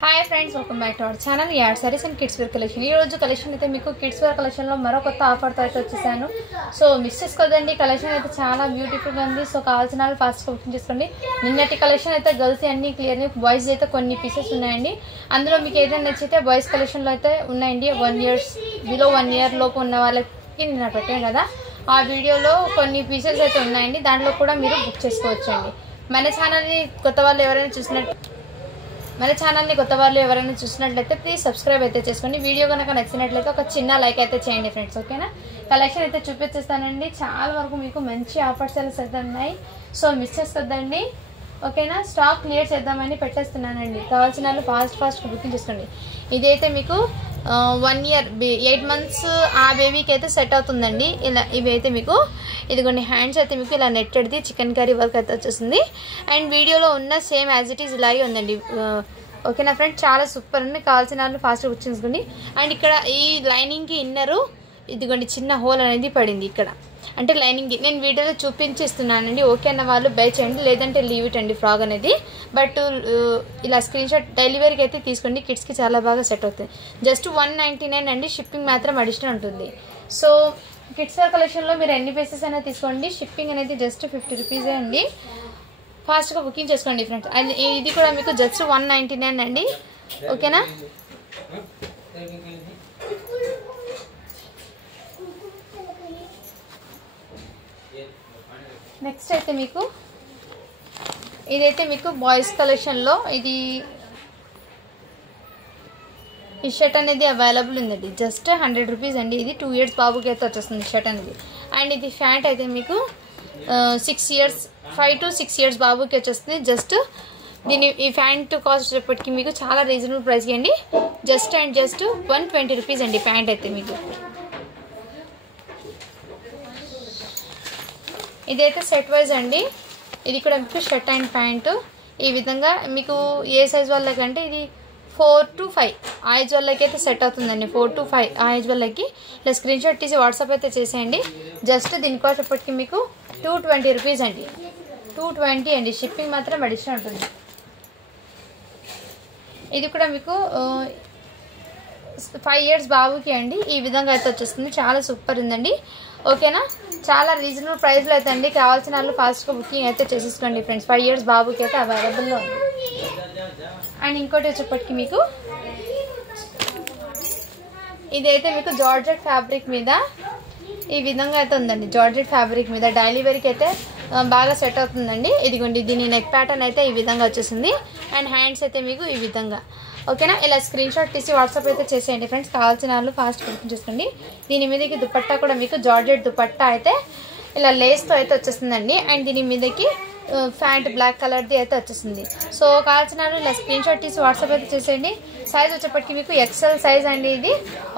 Hi friends welcome back to our channel याड sarees and kids wear collection ఈ రోజు collection అయితే మీకు కిడ్స్ వేర్ కలెక్షన్ లో మరో కొత్త ఆఫర్ తో అయితే వచ్చేసాను సో మిస్ చేసుకోదండి కలెక్షన్ అయితే చాలా బ్యూటిఫుల్ గా ఉంది సో కావాల్సిన వాళ్ళు ఫాస్ట్ గా బుకింగ్ చేసుకోండి నిన్నటి కలెక్షన్ అయితే గర్ల్స్ అన్ని క్లియర్ ని బాయ్స్ అయితే కొన్ని పీసెస్ ఉన్నాయండి అందులో మీకు ఏదైనా నచ్చితే బాయ్స్ కలెక్షన్ లో అయితే ఉన్నాయండి 1 ఇయర్స్ బిలో 1 ఇయర్ లోపు ఉన్న వాళ్ళకి నిన్న పెట్టాను కదా ఆ వీడియోలో కొన్ని పీసెస్ అయితే ఉన్నాయండి దాంట్లో కూడా మీరు బుక్ చేసుకోవచ్చండి మన ఛానల్ ని కొత్త వాళ్ళు ఎవరైనా చూసినట్లయితే ప్లీజ్ సబ్స్క్రైబ్ అయితే చేసుకోండి వీడియో కనుక నచ్చినట్లయితే ఒక చిన్న లైక్ అయితే చేయండి ఫ్రెండ్స్ ఓకేనా కలెక్షన్ అయితే చూపించేస్తానండి చాలా వరకు మీకు మంచి ఆఫర్స్ అయితే ఉన్నాయి సో మిస్ చేసుకోవద్దండి ఓకేనా స్టాక్ క్లియర్ చేద్దామని పెట్టేస్తున్నానండి కావాల్సిన వాళ్ళు ఫాస్ట్ బుకింగ్ చేసుకోండి ఇదైతే మీకు 1 ఇయర్ 8 మంత్స్ ఆ బేబీకి అయితే సెట్ అవుతుందండి ఇలా ఇవి అయితే మీకు ఇదిగోండి హ్యాండ్స్ అయితే మీకు ఇలా నెట్టెడ్ది చికెన్ కర్రీ వర్క్ అయితే వచ్చేసింది అండ్ వీడియోలో ఉన్న సేమ్ యాజ్ ఇట్ ఈజ్ ఇలాగే ఉందండి ఓకేనా ఫ్రెండ్స్ చాలా సూపర్ ఉంది కావాల్సిన వాళ్ళు ఫాస్ట్ బుక్ చేసుకోండి అండ్ ఇక్కడ ఈ లైనింగ్కి ఇన్నరు ఇదిగోండి చిన్న హోల్ అనేది పడింది ఇక్కడ అంటే లైనింగ్ నేను వీడియోలో చూపించేస్తున్నానండి ఓకే అన్న వాళ్ళు బై చేయండి లేదంటే లీవ్ ఇట్ అండి ఫ్రాక్ అనేది బట్ ఇలా స్క్రీన్ షాట్ డెలివరీకి అయితే తీసుకోండి కిడ్స్కి చాలా బాగా సెట్ అవుతుంది జస్ట్ 199 అండి షిప్పింగ్ మాత్రం అడిషనల్ ఉంటుంది సో కిడ్స్ వేర్ కలెక్షన్లో మీరు ఎన్ని పీసెస్ అయినా తీసుకోండి షిప్పింగ్ అనేది జస్ట్ 50 రూపీసే అండి ఫాస్ట్గా బుకింగ్ చేసుకోండి ఫ్రెండ్స్ ఇది కూడా మీకు జస్ట్ 199 అండి ఓకేనా నెక్స్ట్ అయితే మీకు ఇదైతే మీకు బాయ్స్ కలెక్షన్లో ఇది ఈ షర్ట్ అనేది అవైలబుల్ ఉందండి జస్ట్ 100 రూపీస్ అండి ఇది 2 ఇయర్స్ బాబుకి అయితే వచ్చేస్తుంది షర్ట్ అనేది అండ్ ఇది ప్యాంట్ అయితే మీకు 5 to 6 ఇయర్స్ బాబుకి వచ్చేస్తుంది జస్ట్ దీని ఈ ప్యాంట్ కాస్ట్ ఇప్పటికి మీకు చాలా రీజనబుల్ ప్రైస్ అండి జస్ట్ 120 రూపీస్ అండి ప్యాంట్ అయితే మీకు ఇదైతే సెట్ వైజ్ అండి ఇది కూడా మీకు షర్ట్ అండ్ ప్యాంటు ఈ విధంగా మీకు ఏ సైజ్ వాళ్ళకంటే ఇది 4 to 5 ఆ ఏజ్ వాళ్ళకైతే సెట్ అవుతుందండి 4 to 5 ఆ ఏజ్ వాళ్ళకి ఇలా స్క్రీన్ షాట్ తీసి వాట్సాప్ అయితే చేసేయండి జస్ట్ దీని కాస్ట్ ఇప్పటికి మీకు 220 రూపీస్ అండి 220 అండి షిప్పింగ్ మాత్రం అడిషనల్ ఉంటుంది ఇది కూడా మీకు 5 ఇయర్స్ బాబుకి అండి ఈ విధంగా అయితే వచ్చేస్తుంది చాలా సూపర్ ఉందండి ఓకేనా చాలా రీజనబుల్ ప్రైస్లో అయితే అండి కావాల్సిన వాళ్ళు ఫాస్ట్గా బుకింగ్ అయితే చేసేసుకోండి ఫ్రెండ్స్ 5 ఇయర్స్ బాబుకి అయితే అవైలబుల్లో ఉంది అండ్ ఇంకోటి వచ్చేప్పటికి మీకు ఇదైతే మీకు జార్జెట్ ఫ్యాబ్రిక్ మీద ఈ విధంగా అయితే ఉందండి జార్జెట్ ఫ్యాబ్రిక్ మీద డైలీ వేర్కి అయితే బాగా సెట్ అవుతుందండి ఇదిగోండి దీని నెక్ ప్యాటర్న్ అయితే ఈ విధంగా వచ్చేసింది అండ్ హ్యాండ్స్ అయితే మీకు ఈ విధంగా ఓకేనా ఇలా స్క్రీన్ షాట్ తీసి వాట్సాప్ అయితే చేసేయండి ఫ్రెండ్స్ కావాల్సిన వాళ్ళు ఫాస్ట్ బుకింగ్ చేసుకోండి దీని మీదకి దుపట్టా కూడా మీకు జార్జెట్ దుపట్టా అయితే ఇలా లేస్తో అయితే వచ్చేస్తుందండి అండ్ దీని మీదకి ప్యాంట్ బ్లాక్ కలర్ది అయితే వచ్చేసింది సో కావాల్సిన వాళ్ళు ఇలా స్క్రీన్ షాట్ తీసి వాట్సాప్ అయితే చేసేయండి సైజ్ వచ్చేప్పటికి మీకు ఎక్సెల్ సైజ్ అండి ఇది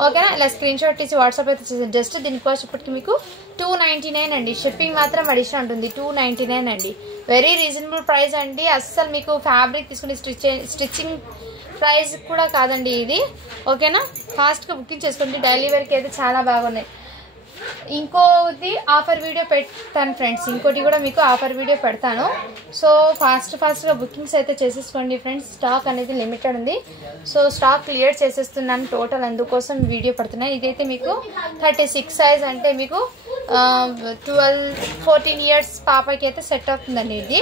ఓకేనా ఇలా స్క్రీన్ షాట్ తీసి వాట్సాప్ అయితే చేసేయండి జస్ట్ దీని కాస్ట్ ఇప్పటికి మీకు 299 అండి షిప్పింగ్ మాత్రం అడిషనల్ ఉంటుంది 299 అండి వెరీ రీజనబుల్ ప్రైస్ అండి అస్సలు మీకు ఫ్యాబ్రిక్ తీసుకుని స్టిచ్చింగ్ ప్రైస్ కూడా కాదండి ఇది ఓకేనా ఫాస్ట్గా బుకింగ్ చేసుకోండి డైలీ వేర్కి అయితే చాలా బాగున్నాయి ఇంకోటి ఆఫర్ వీడియో పెడతాను ఫ్రెండ్స్ ఇంకోటి కూడా మీకు ఆఫర్ వీడియో పెడతాను సో ఫాస్ట్గా బుకింగ్స్ అయితే చేసేసుకోండి ఫ్రెండ్స్ స్టాక్ అనేది లిమిటెడ్ ఉంది సో స్టాక్ క్లియర్ చేసేస్తున్నాను టోటల్ అందుకోసం వీడియో పెడుతున్నాను ఇదైతే మీకు 36 సైజ్ అంటే మీకు 14 ఇయర్స్ పాపకి అయితే సెట్ అవుతుందండి ఇది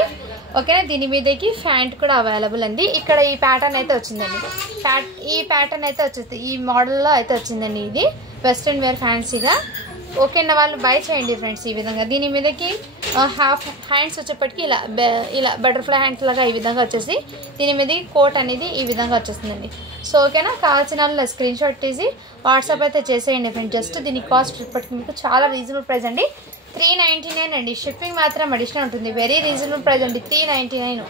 ఓకేనా దీని మీదకి ప్యాంట్ కూడా అవైలబుల్ అండి ఇక్కడ ఈ ప్యాటర్న్ అయితే వచ్చిందండి ఈ ప్యాటర్న్ అయితే వచ్చేది ఈ మోడల్లో అయితే వచ్చిందండి ఇది వెస్ట్రన్ వేర్ ఫ్యాన్సీగా ఓకే అన్న వాళ్ళు బై చేయండి ఫ్రెండ్స్ ఈ విధంగా దీని మీదకి హాఫ్ హ్యాండ్స్ వచ్చేప్పటికి ఇలా బటర్ఫ్లై హ్యాండ్స్ లాగా ఈ విధంగా వచ్చేసి దీని మీదకి కోట్ అనేది ఈ విధంగా వచ్చేస్తుందండి సో ఓకేనా కావాల్సిన వాళ్ళు స్క్రీన్ షాట్ తీసి వాట్సాప్ అయితే చేసేయండి ఫ్రెండ్స్ జస్ట్ దీని కాస్ట్ ఇప్పటికి మీకు చాలా రీజనబుల్ ప్రైస్ అండి 399 అండి షిప్పింగ్ మాత్రం అడిషనల్ ఉంటుంది వెరీ రీజనబుల్ ప్రైస్ అండి 399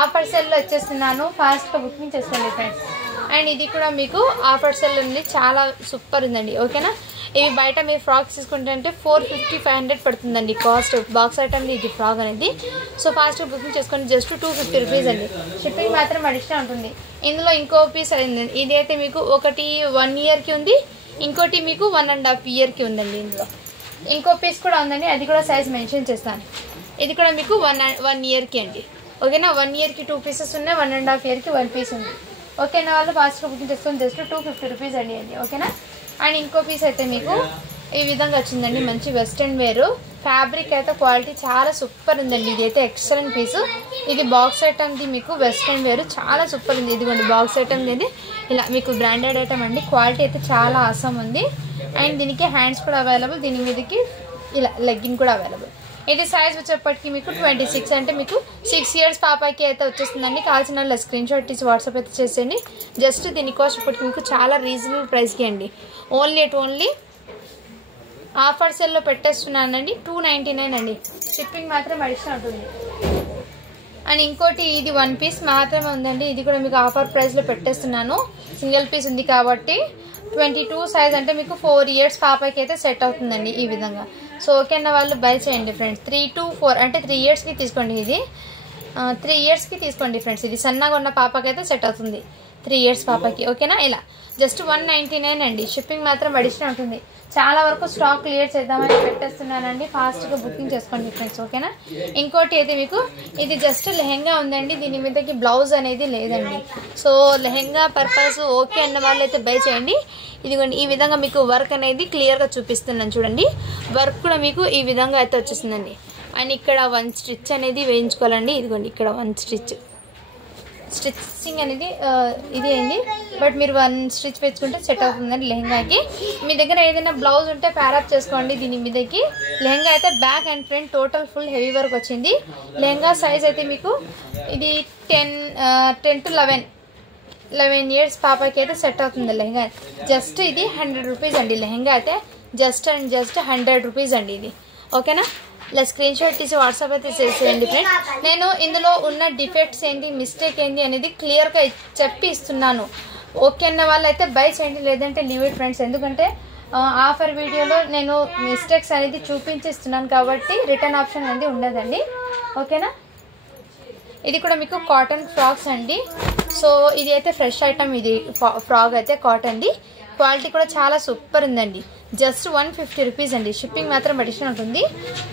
ఆఫర్ సెల్లో వచ్చేస్తున్నాను ఫాస్ట్గా బుకింగ్ చేసుకోండి ఫ్రెండ్స్ అండ్ ఇది కూడా మీకు ఆఫర్ సెల్ ఉంది చాలా సూపర్ ఉందండి ఓకేనా ఇవి బయట మీరు ఫ్రాక్స్ తీసుకుంటే 450-500 పడుతుందండి కాస్ట్ బాక్స్ ఐటమ్ ఇది ఫ్రాక్ అనేది సో ఫాస్ట్గా బుకింగ్ చేసుకోండి జస్ట్ 250 రూపీస్ అండి షిప్పింగ్ మాత్రం అడిషనల్ ఉంటుంది ఇందులో ఇంకో పీస్ అయింది ఇది అయితే మీకు ఒకటి 1 ఇయర్కి ఉంది ఇంకోటి మీకు 1.5 ఇయర్కి ఉందండి ఇందులో ఇంకో పీస్ కూడా ఉందండి అది కూడా సైజ్ మెన్షన్ చేస్తాను ఇది కూడా మీకు 1 ఇయర్కి అండి ఓకేనా 1 ఇయర్కి 2 పీసెస్ ఉన్నాయి 1.5 ఇయర్కి 1 పీస్ ఉంది ఓకేనా వాళ్ళు ఫాస్ట్గా బుకింగ్ చేసుకొని జస్ట్ 250 రూపీస్ అండి అది ఓకేనా. అండ్ ఇంకో పీస్ అయితే మీకు ఈ విధంగా వచ్చిందండి, మంచి వెస్ట్రన్ వేరు. ఫ్యాబ్రిక్ అయితే క్వాలిటీ చాలా సూపర్ ఉందండి, ఇది అయితే ఎక్సలెంట్ పీసు. ఇది బాక్స్ ఐటమ్ది మీకు వెస్ట్రన్ వేరు చాలా సూపర్ ఉంది. ఇదిగోండి బాక్స్ ఐటమ్ ఇది ఇలా మీకు బ్రాండెడ్ ఐటమ్ అండి, క్వాలిటీ అయితే చాలా ఆసమ్ ఉంది. అండ్ దీనికి హ్యాండ్స్ కూడా అవైలబుల్, దీని మీదకి ఇలా లెగ్గిన్ కూడా అవైలబుల్. ఇది సైజ్ వచ్చేప్పటికి మీకు 26 అంటే మీకు 6 years పాపకి అయితే వచ్చేస్తుందండి. కావాల్సిన వాళ్ళ స్క్రీన్ షాట్ తీసి వాట్సాప్ అయితే చేసేయండి. జస్ట్ దీని కాస్ట్ ఇప్పటికి మీకు చాలా రీజనబుల్ ప్రైస్కి అండి, ఓన్లీ ఆఫర్ సెల్లో పెట్టేస్తున్నానండి 299 అండి. షిప్పింగ్ మాత్రం అడిషనల్ ఉంటుంది. అండ్ ఇంకోటి ఇది 1 పీస్ మాత్రమే ఉందండి, ఇది కూడా మీకు ఆఫర్ ప్రైస్లో పెట్టేస్తున్నాను. సింగిల్ పీస్ ఉంది కాబట్టి 22 సైజ్ అంటే మీకు 4 years పాపకి అయితే సెట్ అవుతుందండి ఈ విధంగా. సో ఓకేనా వాళ్ళు బై చేయండి ఫ్రెండ్స్. 3 to 4 అంటే 3 yearsకి తీసుకోండి, ఇది 3 yearsకి తీసుకోండి ఫ్రెండ్స్. ఇది సన్నగా ఉన్న పాపకి అయితే సెట్ అవుతుంది 3 years పాపకి ఓకేనా. ఇలా జస్ట్ 199 అండి, షిప్పింగ్ మాత్రం అడిషనల్ ఉంటుంది. చాలా వరకు స్టాక్ క్లియర్ చేద్దామని పెట్టేస్తున్నానండి, ఫాస్ట్గా బుకింగ్ చేసుకోండి ఫ్రెండ్స్ ఓకేనా. ఇంకోటి అయితే మీకు ఇది జస్ట్ లెహెంగా ఉందండి, దీని మీదకి బ్లౌజ్ అనేది లేదండి. సో లెహెంగా పర్పస్ ఓకే అన్న వాళ్ళు అయితే బై చేయండి. ఇదిగోండి ఈ విధంగా మీకు వర్క్ అనేది క్లియర్గా చూపిస్తున్నాను చూడండి. వర్క్ కూడా మీకు ఈ విధంగా అయితే వచ్చేసిందండి. అండ్ ఇక్కడ 1 స్టిచ్ అనేది వేయించుకోవాలండి. ఇదిగోండి ఇక్కడ 1 స్టిచ్చింగ్ అనేది ఇది అయింది, బట్ మీరు 1 స్టిచ్ వేసుకుంటే సెట్ అవుతుందండి లెహంగాకి. మీ దగ్గర ఏదైనా బ్లౌజ్ ఉంటే ప్యారప్ చేసుకోండి దీని మీదకి. లెహంగా అయితే back and front total full heavy work వచ్చింది. లెహంగా సైజ్ అయితే మీకు ఇది 10 to 11 years పాపకి అయితే సెట్ అవుతుంది లెహంగా. జస్ట్ ఇది 100 రూపీస్ అండి లెహంగా అయితే, జస్ట్ 100 రూపీస్ అండి ఇది ఓకేనా. ఇలా స్క్రీన్ షాట్ తీసి వాట్సాప్ అయితే చేసేయండి ఫ్రెండ్. నేను ఇందులో ఉన్న డిఫెక్ట్స్ ఏంటి, మిస్టేక్ ఏంటి అనేది క్లియర్గా చెప్పి ఇస్తున్నాను. ఓకే అన్న వాళ్ళు అయితే బై చేయండి, లేదంటే లీవ్ ఇట్ ఫ్రెండ్స్. ఎందుకంటే ఆఫర్ వీడియోలో నేను మిస్టేక్స్ అనేది చూపించిస్తున్నాను కాబట్టి రిటర్న్ ఆప్షన్ అనేది ఉండదండి ఓకేనా. ఇది కూడా మీకు కాటన్ ఫ్రాక్స్ అండి. సో ఇది అయితే ఫ్రెష్ ఐటమ్, ఇది ఫ్రాక్ అయితే కాటన్ది, క్వాలిటీ కూడా చాలా సూపర్ ఉందండి. జస్ట్ 150 రూపీస్ అండి, షిప్పింగ్ మాత్రం అడిషనల్ ఉంటుంది.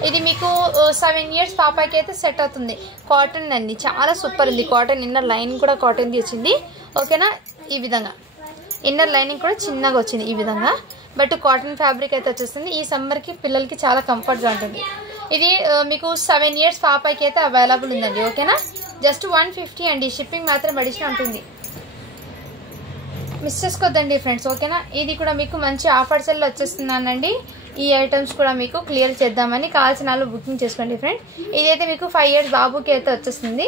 ఇది మీకు 7 years పాపకి అయితే సెట్ అవుతుంది. కాటన్ అండి, చాలా సూపర్ ఉంది. కాటన్ ఇన్నర్ లైనింగ్ కూడా కాటన్ది వచ్చింది ఓకేనా. ఈ విధంగా ఇన్నర్ లైనింగ్ కూడా చిన్నగా వచ్చింది ఈ విధంగా, బట్ కాటన్ ఫ్యాబ్రిక్ అయితే వచ్చేస్తుంది. ఈ సమ్మర్కి పిల్లలకి చాలా కంఫర్ట్గా ఉంటుంది. ఇది మీకు 7 years పాపకి అయితే అవైలబుల్ ఉందండి ఓకేనా. జస్ట్ 150 అండి, షిప్పింగ్ మాత్రం అడిషనల్ ఉంటుంది. మిస్ చేసుకోవద్దండి ఫ్రెండ్స్ ఓకేనా. ఇది కూడా మీకు మంచి ఆఫర్ సెల్లో వచ్చేస్తున్నానండి. ఈ ఐటమ్స్ కూడా మీకు క్లియర్ చేద్దామని కావాల్సిన వాళ్ళు బుకింగ్ చేసుకోండి ఫ్రెండ్. ఇదైతే మీకు 5 years బాబుకి అయితే వచ్చేస్తుంది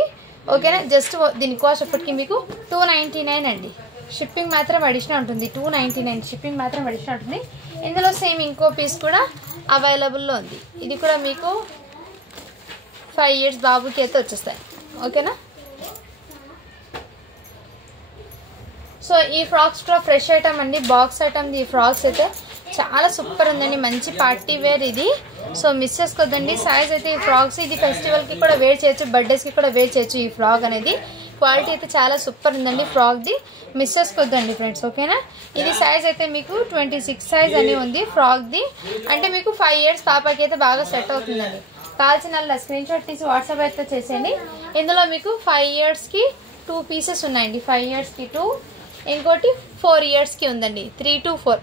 ఓకేనా. జస్ట్ దీని కాస్ట్ ఇప్పటికి మీకు 299 అండి, షిప్పింగ్ మాత్రం అడిషనల్ ఉంటుంది. 299 షిప్పింగ్ మాత్రం అడిషనల్ ఉంటుంది. ఇందులో సేమ్ ఇంకో పీస్ కూడా అవైలబుల్లో ఉంది. ఇది కూడా మీకు 5 years బాబుకి అయితే వచ్చేస్తాయి ఓకేనా. సో ఈ ఫ్రాక్స్ కూడా ఫ్రెష్ ఐటమ్ అండి, బాక్స్ ఐటమ్. ఈ ఫ్రాక్స్ అయితే చాలా సూపర్ ఉందండి, మంచి పార్టీ వేర్ ఇది. సో మిస్ చేసుకోవద్దండి. సైజ్ అయితే ఈ ఫ్రాక్స్ ఇది ఫెస్టివల్కి కూడా వేర్ చేయొచ్చు, బర్త్డేస్కి కూడా వేర్ చేయొచ్చు. ఈ ఫ్రాక్ అనేది క్వాలిటీ అయితే చాలా సూపర్ ఉందండి ఫ్రాక్ది, మిస్ చేసుకోవద్దండి ఫ్రెండ్స్ ఓకేనా. ఇది సైజ్ అయితే మీకు 26 సైజ్ అని ఉంది ఫ్రాక్ది, అంటే మీకు 5 years పాపకి అయితే బాగా సెట్ అవుతుందండి. కావాల్సిన స్క్రీన్ షాట్ తీసి వాట్సాప్ అయితే చేసేయండి. ఇందులో మీకు 5 yearsకి 2 pieces ఉన్నాయండి, 5 yearsకి 2, ఇంకోటి 4 yearsకి ఉందండి, 3 to 4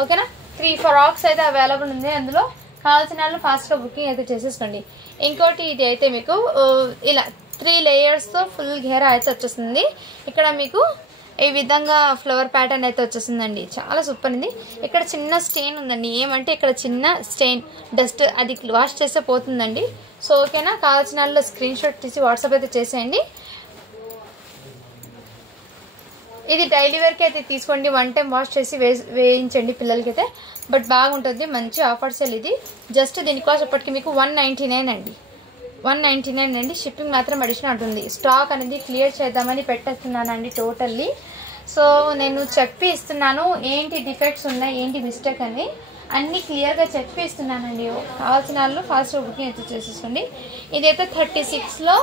ఓకేనా. 3 ఫ్రాక్స్ అయితే అవైలబుల్ ఉంది. అందులో కావాల్సిన వాళ్ళు ఫాస్ట్గా బుకింగ్ అయితే చేసేసుకోండి. ఇంకోటి ఇది అయితే మీకు ఇలా 3 layers ఫుల్ ఘేరా అయితే వచ్చేస్తుంది. ఇక్కడ మీకు ఈ విధంగా ఫ్లవర్ ప్యాటర్న్ అయితే వచ్చేసిందండి, చాలా సూపర్ ఉంది. ఇక్కడ చిన్న స్టెయిన్ ఉందండి, ఏమంటే ఇక్కడ చిన్న స్టెయిన్ డస్ట్, అది వాష్ చేస్తే పోతుందండి. సో ఓకేనా, కావాల్సిన వాళ్ళు స్క్రీన్ షాట్ తీసి వాట్సాప్ అయితే చేసేయండి. ఇది డైలీ వేర్కి అయితే తీసుకోండి, 1 time వాష్ చేసి వేయించండి పిల్లలకి అయితే, బట్ బాగుంటుంది. మంచి ఆఫర్ సేల్ ఇది. జస్ట్ దీని కాస్ట్ ఇప్పటికి మీకు 199 అండి, 199 అండి, షిప్పింగ్ మాత్రం అడిషనల్ ఉంటుంది. స్టాక్ అనేది క్లియర్ చేద్దామని పెట్టేస్తున్నానండి టోటల్లీ. సో నేను చెప్పి ఇస్తున్నాను ఏంటి డిఫెక్ట్స్ ఉన్నాయి, ఏంటి మిస్టేక్ అని అన్నీ క్లియర్గా చెప్పి ఇస్తున్నానండి. కావాల్సిన వాళ్ళు ఫాస్ట్గా బుకింగ్ అయితే చేసేసుకోండి. ఇదైతే 36లో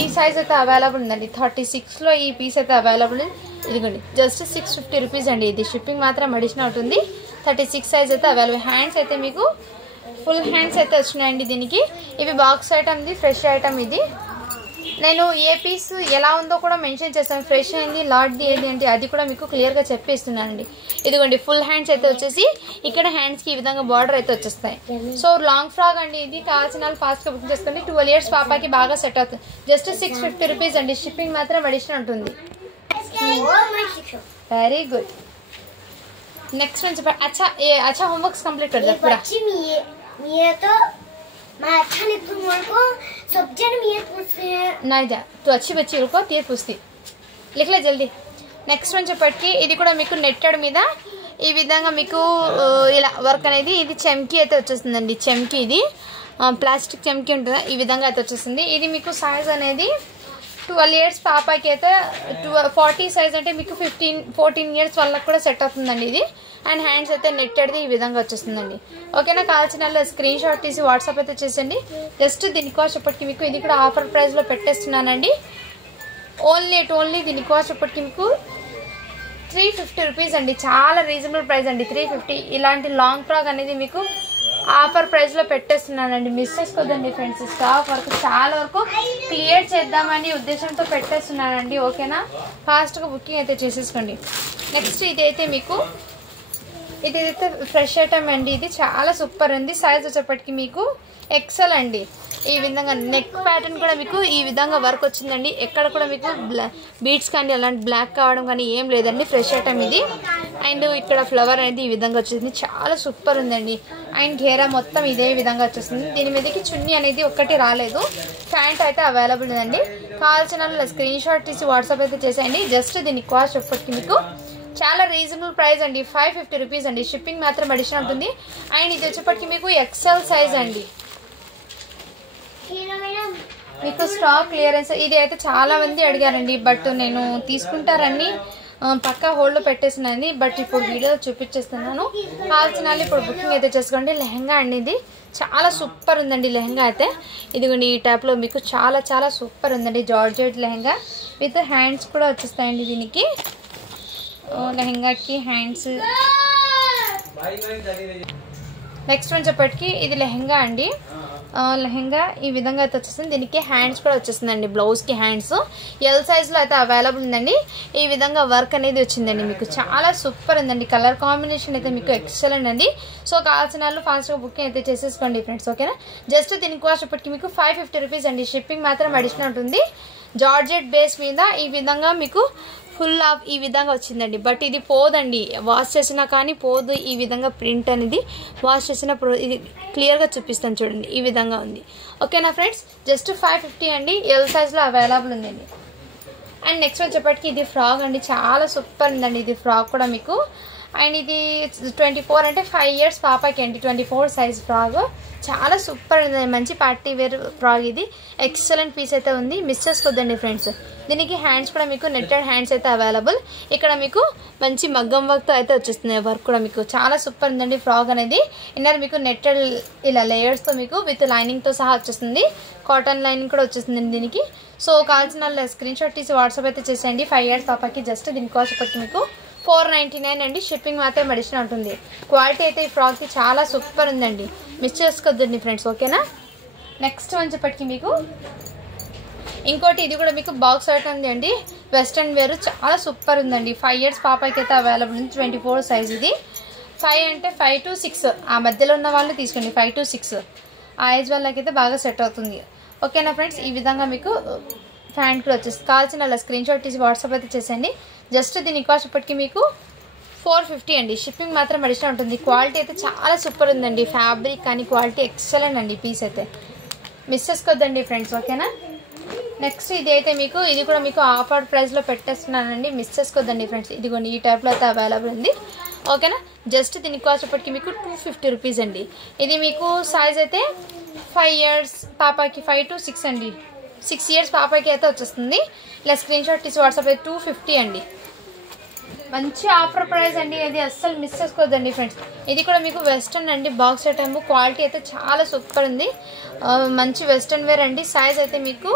ఈ సైజ్ అయితే అవైలబుల్ ఉందండి, 36లో ఈ పీస్ అయితే అవైలబుల్. ఇదిగోండి జస్ట్ 650 రూపీస్ అండి, ఇది షిప్పింగ్ మాత్రం అడిషనల్ అవుతుంది. 36 సైజ్ అయితే అవైలబుల్. హ్యాండ్స్ అయితే మీకు ఫుల్ హ్యాండ్స్ అయితే వచ్చినాయండి దీనికి. ఇవి బాక్స్ ఐటమ్ది ఫ్రెష్ ఐటమ్ ఇది. నేను ఏ పీస్ ఎలా ఉందో కూడా మెన్షన్ చేస్తాను. ఫ్రెష్ అయింది, లాట్ది ఏది అంటే అది కూడా మీకు క్లియర్గా చెప్పేస్తున్నానండి. ఇదిగోండి ఫుల్ హ్యాండ్స్ అయితే వచ్చేసి ఇక్కడ హ్యాండ్స్కి ఈ విధంగా బార్డర్ అయితే వచ్చేస్తాయి. సో లాంగ్ ఫ్రాక్ అండి, ఇది కావాల్సిన వాళ్ళు ఫాస్ట్గా బుక్ చేసుకోండి. 12 years పాపాకి బాగా సెట్ అవుతుంది. జస్ట్ 650 rupees అండి. షిప్పింగ్ మాత్రం అడిషనల్ ఉంటుంది. Very good. नेक्स्ट वन से अच्छा अच्छा होमवर्क कंप्लीट कर दे पूरा। बच्ची मैं तो मैं अच्छा नहीं तुम को सब्जेक्ट में पूछते हैं नहीं जा तू अच्छी बच्ची रुको तीर पूछती लिख ले जल्दी। నెక్స్ట్ వన్ చెప్పటికి ఇది కూడా మీకు నెట్టెడ్ మీద ఈ విధంగా మీకు ఇలా వర్క్ అనేది ఇది చెమ్కి అయితే వచ్చేస్తుందండి. చెమ్కి ఇది ప్లాస్టిక్ చెమ్కి ఉంటుంది, ఈ విధంగా అయితే వచ్చేస్తుంది. ఇది మీకు సైజ్ అనేది 12 years పాపకి అయితే 40 సైజ్ అంటే మీకు 14 years వాళ్ళకి కూడా సెట్ అవుతుందండి ఇది. అండ్ హ్యాండ్స్ అయితే నెట్టెడ్ది ఈ విధంగా వచ్చేస్తుందండి. ఓకేనా, కావాల్సిన వాళ్ళు స్క్రీన్ షాట్ తీసి వాట్సాప్ అయితే చేసండి. జస్ట్ దీని కాస్ట్ ఇప్పటికి మీకు ఇది కూడా ఆఫర్ ప్రైస్లో పెట్టేస్తున్నానండి. ఓన్లీ దీని కాస్ట్ ఇప్పటికి మీకు 350 rupees అండి. చాలా రీజనబుల్ ప్రైస్ అండి, 350. ఇలాంటి లాంగ్ ఫ్రాక్ అనేది మీకు ఆఫర్ ప్రైస్లో పెట్టేస్తున్నానండి. మిస్ చేసుకోదండి ఫ్రెండ్స్. స్టాక్ వరకు చాలా వరకు క్లియర్ చేద్దామని ఉద్దేశంతో పెట్టేస్తున్నానండి. ఓకేనా, ఫాస్ట్గా బుకింగ్ అయితే చేసేసుకోండి. నెక్స్ట్ ఇదైతే మీకు ఇదైతే ఫ్రెష్ ఐటమ్ అండి. ఇది చాలా సూపర్ ఉంది. సైజ్ వచ్చేప్పటికి మీకు ఎక్సెల్ అండి. ఈ విధంగా నెక్ ప్యాటర్న్ కూడా మీకు ఈ విధంగా వర్క్ వచ్చిందండి. ఎక్కడ కూడా మీకు బీడ్స్ కానీ అలాంటి బ్లాక్ కావడం కానీ ఏం లేదండి. ఫ్రెష్ ఐటమ్ ఇది. అండ్ ఇక్కడ ఫ్లవర్ అనేది ఈ విధంగా వచ్చేసింది, చాలా సూపర్ ఉందండి. అండ్ ఘేరా మొత్తం ఇదే విధంగా వచ్చేస్తుంది. దీని మీదకి చున్నీ అనేది ఒక్కటి రాలేదు, ప్యాంట్ అయితే అవైలబుల్ ఉందండి. కావాల్సిన స్క్రీన్ షాట్ తీసి వాట్సాప్ అయితే చేసేయండి. జస్ట్ దీని కాస్ట్ ఎప్పటికీ మీకు చాలా రీజనబుల్ ప్రైస్ అండి, 550 rupees అండి. షిప్పింగ్ మాత్రం అడిషనల్ ఉంటుంది. అండ్ ఇది వచ్చేప్పటికి మీకు ఎక్సెల్ సైజ్ అండి. మీకు స్టాక్ క్లియరెన్స్ ఇది అయితే చాలా మంది అడిగారండి, బట్ నేను తీసుకుంటారని పక్కా హోల్డ్లో పెట్టేసినది. బట్ ఇప్పుడు వీడియో చూపించేస్తున్నాను. కావాల్సిన వాళ్ళు ఇప్పుడు బుకింగ్ అయితే చేసుకోండి. లెహంగా అండి, ఇది చాలా సూపర్ ఉందండి. లెహంగా అయితే ఇదిగోండి ఈ టైప్లో మీకు చాలా సూపర్ ఉందండి. జార్జెట్ లెహంగా విత్ హ్యాండ్స్ కూడా వచ్చేస్తాయండి దీనికి. లెహంగాకి హ్యాండ్స్. నెక్స్ట్ వన్ చెప్పటికి ఇది లెహంగా అండి. లెహంగా ఈ విధంగా అయితే వచ్చేస్తుంది. దీనికి హ్యాండ్స్ కూడా వచ్చేస్తుందండి. బ్లౌజ్కి హ్యాండ్స్ ఎల్ సైజ్లో అయితే అవైలబుల్ ఉందండి. ఈ విధంగా వర్క్ అనేది వచ్చిందండి. మీకు చాలా సూపర్ ఉందండి. కలర్ కాంబినేషన్ అయితే మీకు ఎక్సలెంట్ అండి. సో కావాల్సిన వాళ్ళు ఫాస్ట్గా బుకింగ్ అయితే చేసేసుకోండి ఫ్రెండ్స్. ఓకేనా, జస్ట్ దీనికి కాస్ట్ ఇప్పటికి మీకు 550 rupees అండి. షిప్పింగ్ మాత్రం అడిషనల్ ఉంటుంది. జార్జెట్ బేస్ మీద ఈ విధంగా మీకు ఫుల్ ఆఫ్ ఈ విధంగా వచ్చిందండి. బట్ ఇది పోదండి, వాష్ చేసినా కానీ పోదు. ఈ విధంగా ప్రింట్ అనేది వాష్ చేసినప్పుడు ఇది క్లియర్గా చూపిస్తాను చూడండి, ఈ విధంగా ఉంది. ఓకేనా ఫ్రెండ్స్, జస్ట్ 550 అండి. ఎల్ సైజ్లో అవైలబుల్ ఉందండి. అండ్ నెక్స్ట్ వచ్చేప్పటికి ఇది ఫ్రాక్ అండి, చాలా సూపర్ ఉందండి. ఇది ఫ్రాక్ కూడా మీకు. అండ్ ఇది 24 అంటే 5 years పాపకి అండి. 24 సైజ్ ఫ్రాక్ చాలా సూపర్ ఉంది. మంచి పార్టీ వేర్ ఫ్రాక్ ఇది. ఎక్సలెంట్ పీస్ అయితే ఉంది, మిస్ చేసుకోద్దండి ఫ్రెండ్స్. దీనికి హ్యాండ్స్ కూడా మీకు నెట్టెడ్ హ్యాండ్స్ అయితే అవైలబుల్. ఇక్కడ మీకు మంచి మగ్గం వర్క్తో అయితే వచ్చేస్తుంది. వర్క్ కూడా మీకు చాలా సూపర్ ఉందండి. ఫ్రాక్ అనేది ఇన్నర్ మీకు నెట్టెడ్ ఇలా లేయర్స్తో మీకు విత్ లైనింగ్తో సహా వచ్చేస్తుంది. కాటన్ లైనింగ్ కూడా వచ్చేస్తుందండి దీనికి. సో కావాల్సిన స్క్రీన్ షాట్ తీసి వాట్సాప్ అయితే చేసేయండి. 5 years పాపకి. జస్ట్ దీని కాస్ట్ పట్టి మీకు 499 అండి. షిప్పింగ్ మాత్రం అడిషనల్ ఉంటుంది. క్వాలిటీ అయితే ఈ ఫ్రాక్కి చాలా సూపర్ ఉందండి, మిస్ చేసుకోవద్దండి ఫ్రెండ్స్. ఓకేనా, నెక్స్ట్ వన్ చెప్పటికి మీకు ఇంకోటి ఇది కూడా మీకు బాక్స్ ఐటమ్ ఉంది అండి. వెస్ట్రన్ వేర్ చాలా సూపర్ ఉందండి. 5 years పాపకి అయితే అవైలబుల్ ఉంది. 24 సైజ్ ఇది. 5 అంటే 5 to 6 ఆ మధ్యలో ఉన్న వాళ్ళు తీసుకోండి. 5 to 6 ఆ ఏజ్ వాళ్ళకైతే బాగా సెట్ అవుతుంది. ఓకేనా ఫ్రెండ్స్, ఈ విధంగా మీకు ప్యాంట్ కూడా వచ్చేసి కావాల్సిన అలా స్క్రీన్ షాట్ తీసి వాట్సాప్ అయితే చేసేయండి. జస్ట్ దీని కాస్ట్ ఇప్పటికి మీకు 450 అండి. షిప్పింగ్ మాత్రం అడిషనల్ ఉంటుంది. క్వాలిటీ అయితే చాలా సూపర్ ఉందండి. ఫ్యాబ్రిక్ కానీ క్వాలిటీ ఎక్సలెంట్ అండి. పీస్ అయితే మిస్ చేసుకోవద్దండి ఫ్రెండ్స్. ఓకేనా, నెక్స్ట్ ఇది అయితే మీకు ఇది కూడా మీకు ఆఫర్ ప్రైస్లో పెట్టేస్తున్నానండి. మిస్ చేసుకోవద్దండి ఫ్రెండ్స్. ఇదిగోండి ఈ టైప్లో అయితే అవైలబుల్ ఉంది. ఓకేనా, జస్ట్ దీని కాస్ట్ ఇప్పటికి మీకు 250 rupees అండి. ఇది మీకు సైజ్ అయితే 5 years పాపకి 5 to 6 అండి. 6 years పాపకి అయితే వచ్చేస్తుంది. ఇలా స్క్రీన్ షాట్ తీసి వాట్సాప్ అయితే 250 అండి. మంచి ఆఫర్ ప్రైస్ అండి. ఇది అస్సలు మిస్ చేసుకోవద్దండి ఫ్రెండ్స్. ఇది కూడా మీకు వెస్ట్రన్ అండి. బాక్స్ ఐటమ్ క్వాలిటీ అయితే చాలా సూపర్ ఉంది. మంచి వెస్ట్రన్ వేర్ అండి. సైజ్ అయితే మీకు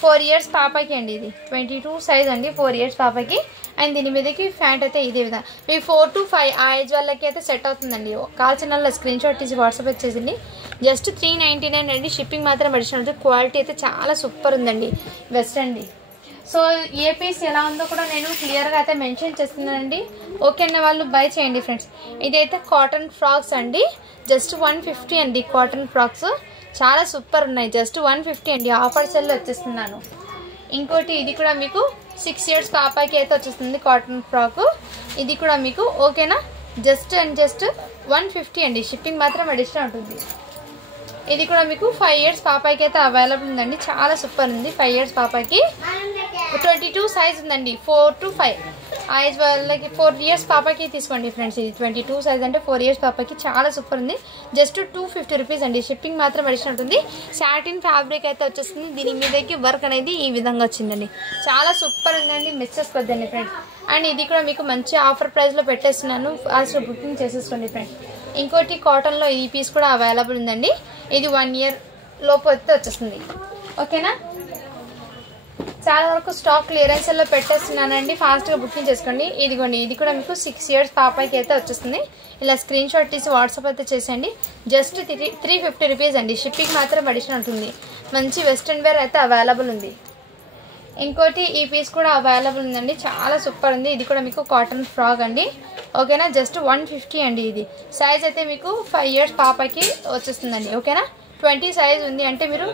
4 years పాపకి అండి. ఇది 22 సైజ్ అండి. 4 years పాపకి. అండ్ దీని మీదకి ప్యాంట్ అయితే ఇదే విధంగా మీకు 4 to 5 ఆ ఏజ్ వాళ్ళకి అయితే సెట్ అవుతుందండి. కావాల్సిన స్క్రీన్ షాట్ తీసి వాట్సాప్ అయితే చేసింది. జస్ట్ 399 అండి. షిప్పింగ్ మాత్రం అడిషనల్ ఉంటుంది. క్వాలిటీ అయితే చాలా సూపర్ ఉందండి. బెస్ట్ అండి. సో ఏ పీస్ ఎలా ఉందో కూడా నేను క్లియర్గా అయితే మెన్షన్ చేస్తున్నానండి. ఓకే అన్న వాళ్ళు బై చేయండి ఫ్రెండ్స్. ఇదైతే కాటన్ ఫ్రాక్స్ అండి. జస్ట్ 150 అండి. కాటన్ ఫ్రాక్స్ చాలా సూపర్ ఉన్నాయి. జస్ట్ 150 అండి. ఆఫర్ సెల్లో వచ్చేస్తున్నాను. ఇంకోటి ఇది కూడా మీకు 6 years పాపకి అయితే వచ్చేస్తుంది కాటన్ ఫ్రాక్. ఇది కూడా మీకు ఓకేనా. జస్ట్ 150 అండి. షిప్పింగ్ మాత్రం అడిషనల్ ఉంటుంది. ఇది కూడా మీకు 5 years పాపకి అయితే అవైలబుల్ ఉందండి. చాలా సూపర్ ఉంది. 5 years పాపకి 22 సైజ్ ఉందండి. 4 to 5 వాళ్ళకి 4 years పాపకి తీసుకోండి ఫ్రెండ్స్. ఇది 22 సైజ్ అంటే 4 years పాపకి చాలా సూపర్ ఉంది. జస్ట్ 250 రూపీస్ అండి. షిప్పింగ్ మాత్రం అడిషనల్ ఉంటుంది. సాటిన్ ఫ్యాబ్రిక్ అయితే వచ్చేస్తుంది. దీని మీదకి వర్క్ అనేది ఈ విధంగా వచ్చిందండి. చాలా సూపర్ ఉందండి. మిస్ చేసుకోవద్దండి ఫ్రెండ్స్. అండ్ ఇది కూడా మీకు మంచి ఆఫర్ ప్రైస్లో పెట్టేస్తున్నాను. ఫాస్ట్గా బుకింగ్ చేసేసుకోండి ఫ్రెండ్స్. ఇంకోటి కాటన్లో ఈ పీస్ కూడా అవైలబుల్ ఉందండి. ఇది 1 year లోపు అయితే వచ్చేస్తుంది. ఓకేనా. చాలా వరకు స్టాక్ క్లియరెన్స్లో పెట్టేస్తున్నానండి. ఫాస్ట్గా బుకింగ్ చేసుకోండి. ఇదిగోండి ఇది కూడా మీకు 6 years పాపకి అయితే వచ్చేస్తుంది. ఇలా స్క్రీన్ షాట్ తీసి వాట్సాప్ అయితే చేసేయండి. జస్ట్ 350 రూపీస్ అండి. షిప్పింగ్ మాత్రం అడిషనల్ ఉంటుంది. మంచి వెస్ట్రన్ వేర్ అయితే అవైలబుల్ ఉంది. ఇంకోటి ఈ పీస్ కూడా అవైలబుల్ ఉందండి. చాలా సూపర్ ఉంది. ఇది కూడా మీకు కాటన్ ఫ్రాక్ అండి. ఓకేనా. జస్ట్ 150 అండి. ఇది సైజ్ అయితే మీకు 5 years పాపకి వచ్చేస్తుందండి. ఓకేనా. 20 సైజ్ ఉంది అంటే మీరు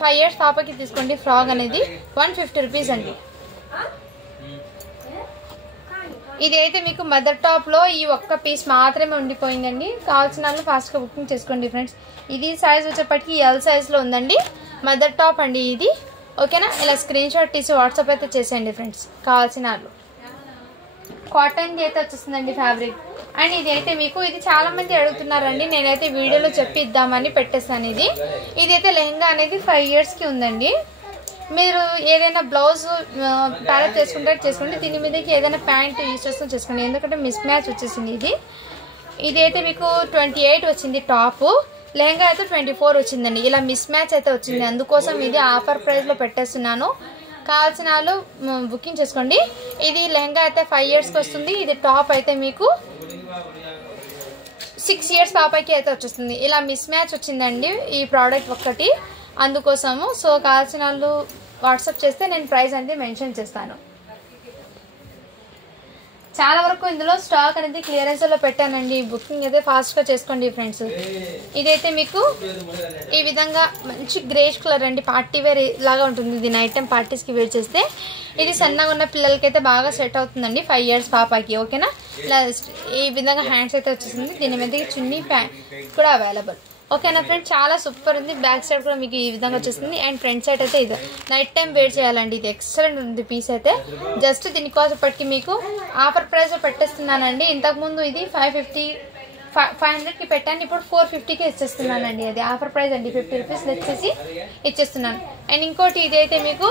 5 years పాపకి తీసుకోండి. ఫ్రాక్ అనేది 150 రూపీస్ అండి. ఇది అయితే మీకు మదర్ టాప్లో ఈ ఒక్క పీస్ మాత్రమే ఉండిపోయిందండి. కావాల్సిన వాళ్ళు ఫాస్ట్గా బుకింగ్ చేసుకోండి ఫ్రెండ్స్. ఇది సైజ్ వచ్చేప్పటికి ఎల్ సైజ్లో ఉందండి. మదర్ టాప్ అండి ఇది. ఓకేనా. ఇలా స్క్రీన్ షాట్ తీసి వాట్సాప్ అయితే చేసేయండి ఫ్రెండ్స్ కావాల్సిన వాళ్ళు. కాటన్ది అయితే వచ్చేస్తుందండి ఫ్యాబ్రిక్. అండ్ ఇది అయితే మీకు ఇది చాలా మంది అడుగుతున్నారండి. నేనైతే వీడియోలో చెప్పి ఇద్దామని పెట్టేస్తాను. ఇదైతే లెహంగా అనేది 5 yearsకి ఉందండి. మీరు ఏదైనా బ్లౌజ్ ప్యారప్ చేసుకుంటే దీని మీదకి ఏదైనా ప్యాంట్ యూజ్ చేసుకుని చేసుకోండి. ఎందుకంటే మిస్ మ్యాచ్ వచ్చేసింది. ఇది అయితే మీకు 28 వచ్చింది టాప్. లెహంగా అయితే 24 వచ్చిందండి. ఇలా మిస్ మ్యాచ్ అయితే వచ్చింది. అందుకోసం ఇది ఆఫర్ ప్రైస్లో పెట్టేస్తున్నాను. కావాల్సిన వాళ్ళు బుకింగ్ చేసుకోండి. ఇది లెహంగా అయితే 5 yearsకి వస్తుంది. ఇది టాప్ అయితే మీకు 6 years పాపకి అయితే వచ్చేస్తుంది. ఇలా మిస్ మ్యాచ్ వచ్చిందండి ఈ ప్రోడక్ట్ ఒక్కటి. అందుకోసము సో కావాల్సిన వాళ్ళు వాట్సాప్ చేస్తే నేను ప్రైస్ అనేది మెన్షన్ చేస్తాను. చాలా వరకు ఇందులో స్టాక్ అనేది క్లియరెన్స్లో పెట్టానండి. బుకింగ్ అయితే ఫాస్ట్గా చేసుకోండి ఫ్రెండ్స్. ఇదైతే మీకు ఈ విధంగా మంచి గ్రేష్ కలర్ అండి. పార్టీ వేర్ లాగా ఉంటుంది. ఇది నైట్ టైం పార్టీస్కి వేర్ చేస్తే ఇది సన్నగా ఉన్న పిల్లలకైతే బాగా సెట్ అవుతుందండి. 5 years పాపకి. ఓకేనా. ఇలా ఈ విధంగా హ్యాండ్స్ అయితే వచ్చేసింది. దీని మీద చున్నీ ప్యాంట్ కూడా అవైలబుల్. ఓకేనా ఫ్రెండ్స్. చాలా సూపర్ ఉంది. బ్యాక్ సైడ్ కూడా మీకు ఈ విధంగా వచ్చేస్తుంది. అండ్ ఫ్రంట్ సైడ్ అయితే ఇది నైట్ టైం వేర్ చేయాలండి. ఇది ఎక్సలెంట్ ఉంది పీస్ అయితే. జస్ట్ దీనికోసప్పటికి మీకు ఆఫర్ ప్రైస్ పెట్టేస్తున్నానండి. ఇంతకుముందు ఇది 500కి పెట్టాను. ఇప్పుడు 450కి ఇచ్చేస్తున్నానండి. అది ఆఫర్ ప్రైస్ అండి. 50 రూపీస్ వచ్చేసి ఇచ్చేస్తున్నాను. అండ్ ఇంకోటి ఇదైతే మీకు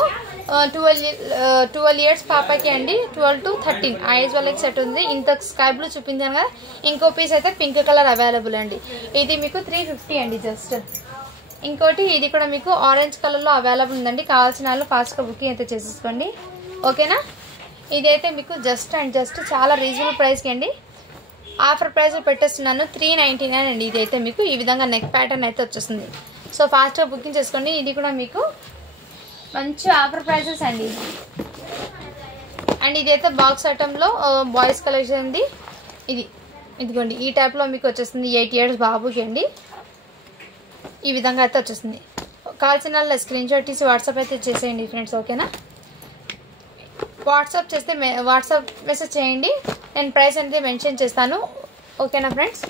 12 years పాపకి అండి. 12 to 13 ఐజ్ వాళ్ళకి సెట్ ఉంది. ఇంత స్కై బ్లూ చూపించాను కదా. ఇంకో పీస్ అయితే పింక్ కలర్ అవైలబుల్ అండి. ఇది మీకు 350 అండి జస్ట్. ఇంకోటి ఇది కూడా మీకు ఆరెంజ్ కలర్లో అవైలబుల్ ఉందండి. కావాల్సిన వాళ్ళు ఫాస్ట్గా బుకింగ్ అయితే చేసేసుకోండి. ఓకేనా. ఇదైతే మీకు జస్ట్ చాలా రీజనబుల్ ప్రైస్కి అండి. ఆఫర్ ప్రైస్ పెట్టేస్తున్నాను. 399 అండి. ఇదైతే మీకు ఈ విధంగా నెక్ ప్యాటర్న్ అయితే వచ్చేస్తుంది. సో ఫాస్ట్గా బుకింగ్ చేసుకోండి. ఇది కూడా మీకు మంచి ఆఫర్ ప్రైసెస్ అండి. అండ్ ఇదైతే బాక్స్ ఐటెంలో బాయ్స్ కలెక్షన్ ఉంది. ఇదిగోండి ఈ టైప్లో మీకు వచ్చేస్తుంది. 8 years బాబుకి అండి. ఈ విధంగా అయితే వచ్చేస్తుంది. కావాల్సిన వాళ్ళు స్క్రీన్ షాట్ తీసి వాట్సాప్ అయితే చేసేయండి ఫ్రెండ్స్. ఓకేనా. వాట్సాప్ చేస్తే వాట్సాప్ మెసేజ్ చేయండి. నేను ప్రైస్ అనేది మెన్షన్ చేస్తాను. ఓకేనా ఫ్రెండ్స్.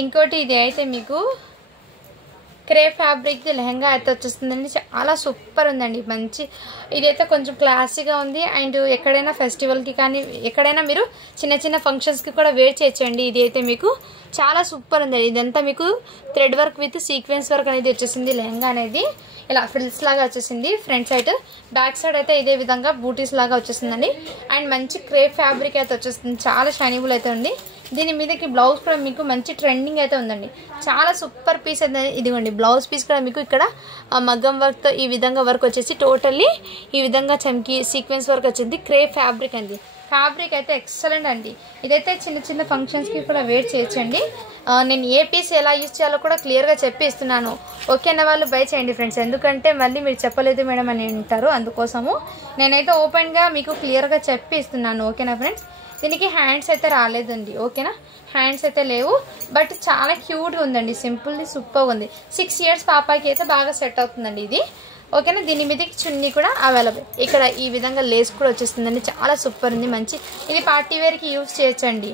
ఇంకోటి ఇది అయితే మీకు క్రేప్ ఫ్యాబ్రిక్ లెహంగా అయితే వచ్చేస్తుందండి. చాలా సూపర్ ఉందండి. మంచి ఇదైతే కొంచెం క్లాసీగా ఉంది. అండ్ ఎక్కడైనా ఫెస్టివల్కి కానీ ఎక్కడైనా మీరు చిన్న ఫంక్షన్స్కి కూడా వేర్ చేయొచ్చండి. ఇది అయితే మీకు చాలా సూపర్ ఉంది. ఇదంతా మీకు thread work with sequence work అనేది వచ్చేసింది. లెహంగా అనేది ఇలా ఫ్రిల్స్ లాగా వచ్చేసింది. ఫ్రంట్ సైడ్ బ్యాక్ సైడ్ అయితే ఇదే విధంగా బూటీస్ లాగా వచ్చేసిందండి. అండ్ మంచి క్రేప్ ఫ్యాబ్రిక్ అయితే వచ్చేస్తుంది. చాలా షైనబుల్ అయితే ఉంది. దీని మీదకి బ్లౌజ్ కూడా మీకు మంచి ట్రెండింగ్ అయితే ఉందండి. చాలా సూపర్ పీస్ అయితే ఇదిగోండి. బ్లౌజ్ పీస్ కూడా మీకు ఇక్కడ మగ్గం వర్క్తో ఈ విధంగా వర్క్ వచ్చేసి టోటల్లీ ఈ విధంగా చమ్కి సీక్వెన్స్ వర్క్ వచ్చింది. క్రేప్ ఫ్యాబ్రిక్ అండి. ఫ్యాబ్రిక్ అయితే ఎక్సలెంట్ అండి. ఇదైతే చిన్న చిన్న ఫంక్షన్స్కి కూడా వేర్ చేయొచ్చండి. నేను ఏ పీస్ ఎలా యూజ్ చేయాలో కూడా క్లియర్గా చెప్పి ఇస్తున్నాను. ఓకే అన్న వాళ్ళు బై చేయండి ఫ్రెండ్స్. ఎందుకంటే మళ్ళీ మీరు చెప్పలేదు మేడం అని అంటారు. అందుకోసము నేనైతే ఓపెన్గా మీకు క్లియర్గా చెప్పి ఇస్తున్నాను. ఓకేనా ఫ్రెండ్స్. దీనికి హ్యాండ్స్ అయితే రాలేదండి. ఓకేనా, హ్యాండ్స్ అయితే లేవు. బట్ చాలా క్యూట్గా ఉందండి. సింపుల్లీ సూపర్గా ఉంది. 6 years పాపకి అయితే బాగా సెట్ అవుతుందండి ఇది. ఓకేనా. దీని మీదకి చున్నీ కూడా అవైలబుల్. ఇక్కడ ఈ విధంగా లేస్ కూడా వచ్చేస్తుందండి. చాలా సూపర్ ఉంది. మంచి ఇది పార్టీ వేర్కి యూజ్ చేయొచ్చండి.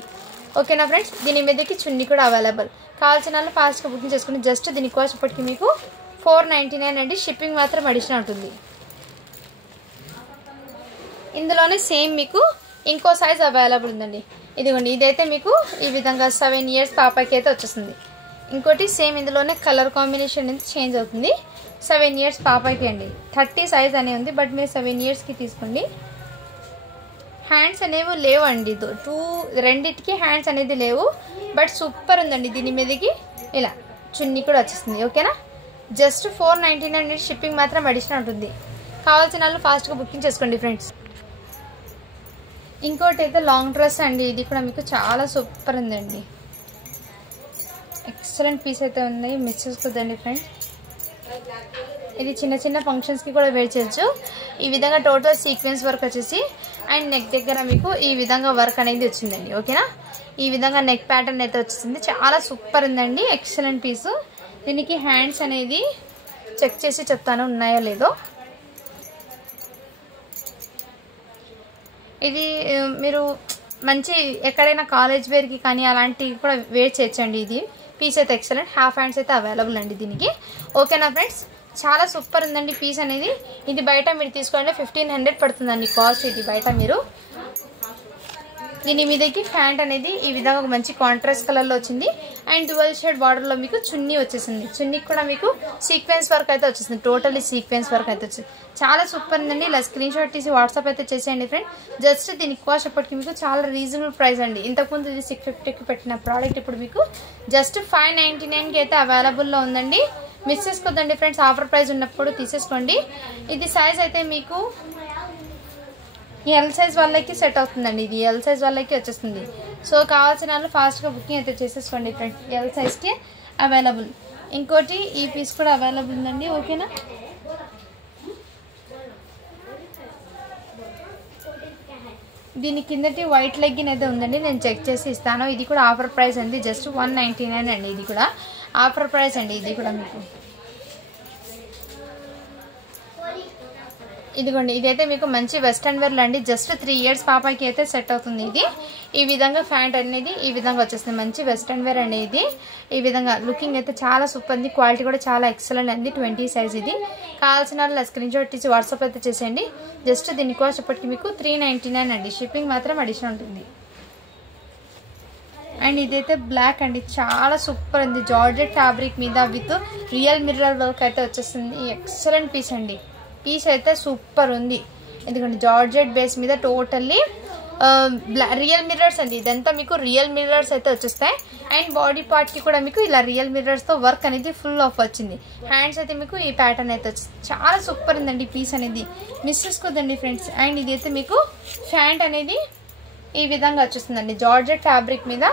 ఓకేనా ఫ్రెండ్స్. దీని మీదకి చున్నీ కూడా అవైలబుల్. కావాల్సిన వాళ్ళు ఫాస్ట్గా బుకింగ్ చేసుకుని జస్ట్ దీని కాస్ట్ ఇప్పటికి మీకు 499 అండి. షిప్పింగ్ మాత్రం అడిషనల్ ఉంటుంది. ఇందులోనే సేమ్ మీకు ఇంకో సైజ్ అవైలబుల్ ఉందండి. ఇదిగోండి. ఇదైతే మీకు ఈ విధంగా 7 years పాపకి అయితే వచ్చేస్తుంది. ఇంకోటి సేమ్ ఇందులోనే కలర్ కాంబినేషన్ అనేది చేంజ్ అవుతుంది. 7 years పాపకి అండి. 30 సైజ్ అనే ఉంది. బట్ మీరు 7 yearsకి తీసుకోండి. హ్యాండ్స్ అనేవి లేవండి. రెండిటికి హ్యాండ్స్ అనేది లేవు. బట్ సూపర్ ఉందండి. దీని మీదకి ఇలా చున్నీ కూడా వచ్చేస్తుంది. ఓకేనా. జస్ట్ 499 షిప్పింగ్ మాత్రం అడిషనల్ ఉంటుంది. కావాల్సిన వాళ్ళు ఫాస్ట్గా బుకింగ్ చేసుకోండి ఫ్రెండ్స్. ఇంకోటి అయితే లాంగ్ డ్రెస్ అండి. ఇది కూడా మీకు చాలా సూపర్ ఉందండి. ఎక్సలెంట్ పీస్ అయితే ఉంది. మిస్ చేసుకోదండి ఫ్రెండ్స్. ఇది చిన్న చిన్న ఫంక్షన్స్కి కూడా వేర్ చేయొచ్చు. ఈ విధంగా టోటల్ సీక్వెన్స్ వర్క్ వచ్చేసి అండ్ నెక్ దగ్గర మీకు ఈ విధంగా వర్క్ అనేది వచ్చిందండి. ఓకేనా. ఈ విధంగా నెక్ ప్యాటర్న్ అయితే వచ్చింది. చాలా సూపర్ ఉందండి. ఎక్సలెంట్ పీసు. దీనికి హ్యాండ్స్ అనేది చెక్ చేసి చెప్తాను ఉన్నాయో లేదో. ఇది మీరు మంచి ఎక్కడైనా కాలేజ్ వేర్కి కానీ అలాంటివి కూడా వేర్ చేయొచ్చండి. ఇది పీస్ అయితే ఎక్సలెంట్. హాఫ్ హ్యాండ్స్ అయితే అవైలబుల్ అండి దీనికి. ఓకేనా ఫ్రెండ్స్. చాలా సూపర్ ఉందండి పీస్ అనేది. ఇది బయట మీరు తీసుకోండి 1500 పడుతుందండి కాస్ట్. ఇది బయట మీరు దీని మీదకి ప్యాంట్ అనేది ఈ విధంగా ఒక మంచి కాంట్రాస్ట్ కలర్లో వచ్చింది. అండ్ 12 shade బార్డర్లో మీకు చున్నీ వచ్చేసింది. చున్నీకి కూడా మీకు సీక్వెన్స్ వర్క్ అయితే వచ్చేసింది. టోటల్లీ సీక్వెన్స్ వర్క్ అయితే వచ్చింది. చాలా సూపర్ ఉందండి. ఇలా స్క్రీన్ షాట్ తీసి వాట్సాప్ అయితే చేసేయండి ఫ్రెండ్. జస్ట్ దీని కాస్ట్ ఇప్పటికి మీకు చాలా రీజనబుల్ ప్రైస్ అండి. ఇంతకుముందు ఇది 650కి పెట్టిన ప్రోడక్ట్ ఇప్పుడు మీకు జస్ట్ 599కి అయితే అవైలబుల్లో ఉందండి. మిస్ చేసుకోద్దండి ఫ్రెండ్స్. ఆఫర్ ప్రైస్ ఉన్నప్పుడు తీసేసుకోండి. ఇది సైజ్ అయితే మీకు ఎల్ సైజ్ వాళ్ళకి సెట్ అవుతుందండి. ఇది ఎల్ సైజ్ వాళ్ళకి వచ్చేస్తుంది. సో కావాల్సిన వాళ్ళు ఫాస్ట్గా బుకింగ్ అయితే చేసేసుకోండి ఫ్రెండ్స్. L సైజ్కి available. ఇంకోటి ఈ పీస్ కూడా అవైలబుల్ ఉందండి. ఓకేనా. దీని కిందటి వైట్ లెగ్గిన్ అయితే ఉందండి. నేను చెక్ చేసి ఇస్తాను. ఇది కూడా ఆఫర్ ప్రైస్ అండి. జస్ట్ 199 అండి. ఇది కూడా ఆఫర్ ప్రైస్ అండి. ఇది కూడా మీకు ఇదిగోండి. ఇదైతే మీకు మంచి వెస్ట్రన్ వేర్లో అండి. జస్ట్ 3 years పాపకి అయితే సెట్ అవుతుంది. ఇది ఈ విధంగా ప్యాంట్ అనేది ఈ విధంగా వచ్చేస్తుంది. మంచి వెస్ట్రన్ వేర్ అండి. ఇది ఈ విధంగా లుకింగ్ అయితే చాలా సూపర్ ఉంది. క్వాలిటీ కూడా చాలా ఎక్సలెంట్ అండి. 20 size ఇది. కావాల్సిన వాళ్ళు స్క్రీన్ షాట్ తీసి వాట్సాప్ అయితే చేసేయండి. జస్ట్ దీని కాస్ట్ ఇప్పటికి మీకు 399 అండి. షిప్పింగ్ మాత్రం అడిషనల్ ఉంటుంది. అండ్ ఇదైతే బ్లాక్ అండి. చాలా సూపర్ ఉంది. జార్జెట్ ఫ్యాబ్రిక్ మీద విత్ రియల్ మిర్రర్ వర్క్ అయితే వచ్చేస్తుంది. ఎక్సలెంట్ పీస్ అండి. పీస్ అయితే సూపర్ ఉంది. ఎందుకంటే జార్జెట్ బేస్ మీద టోటల్లీ రియల్ మిర్రర్స్ అండి. ఇదంతా మీకు రియల్ మిర్రర్స్ అయితే వచ్చేస్తాయి. అండ్ బాడీ పార్ట్కి కూడా మీకు ఇలా రియల్ మిర్రర్స్తో వర్క్ అనేది ఫుల్ ఆఫ్ వచ్చింది. హ్యాండ్స్ అయితే మీకు ఈ ప్యాటర్న్ అయితే వచ్చింది. చాలా సూపర్ ఉందండి పీస్ అనేది. మిస్ చేసుకోదండి ఫ్రెండ్స్. అండ్ ఇదైతే మీకు ప్యాంట్ అనేది ఈ విధంగా వచ్చేస్తుందండి. జార్జెట్ ఫ్యాబ్రిక్ మీద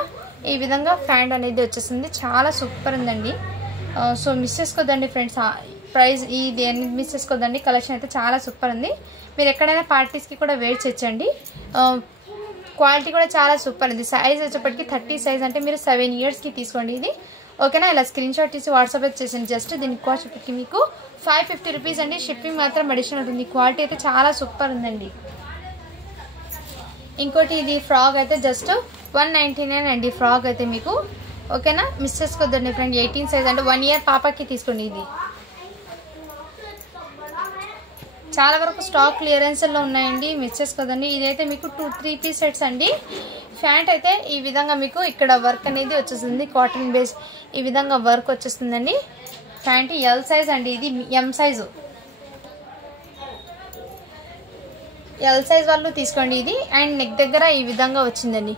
ఈ విధంగా ప్యాంట్ అనేది వచ్చేస్తుంది. చాలా సూపర్ ఉందండి. సో మిస్ చేసుకోదండి ఫ్రెండ్స్. ప్రైస్ ఇది మిస్ చేసుకోదండి. కలెక్షన్ అయితే చాలా సూపర్ ఉంది. మీరు ఎక్కడైనా పార్టీస్కి కూడా వేర్ చేయొచ్చండి. క్వాలిటీ కూడా చాలా సూపర్ ఉంది. సైజ్ వచ్చేప్పటికి 30 size అంటే మీరు 7 yearsకి తీసుకోండి ఇది. ఓకేనా. ఇలా స్క్రీన్ షాట్ తీసి వాట్సాప్ అయితే చేసేయండి. జస్ట్ దీని కాస్ట్ ఇప్పటికి మీకు 550 rupees అండి. షిప్పింగ్ మాత్రం అడిషనల్ ఉంటుంది. క్వాలిటీ అయితే చాలా సూపర్ ఉందండి. ఇంకోటి ఇది ఫ్రాక్ అయితే జస్ట్ 199 అండి. ఫ్రాక్ అయితే మీకు ఓకేనా. Miss చేసుకోద్దండి friend. 18 size అంటే 1 year పాపకి తీసుకోండి. ఇది చాలా వరకు స్టాక్ క్లియరెన్స్లో ఉన్నాయండి. మిస్ చేసుకోదండి. ఇదైతే మీకు 2-3 piece sets అండి. ప్యాంట్ అయితే ఈ విధంగా మీకు ఇక్కడ వర్క్ అనేది వచ్చేస్తుంది. కాటన్ బేస్ ఈ విధంగా వర్క్ వచ్చేస్తుందండి. ప్యాంట్ ఎల్ సైజ్ అండి. ఇది ఎం సైజు. ఎల్ సైజ్ వాళ్ళు తీసుకోండి ఇది. అండ్ నెక్ దగ్గర ఈ విధంగా వచ్చిందండి.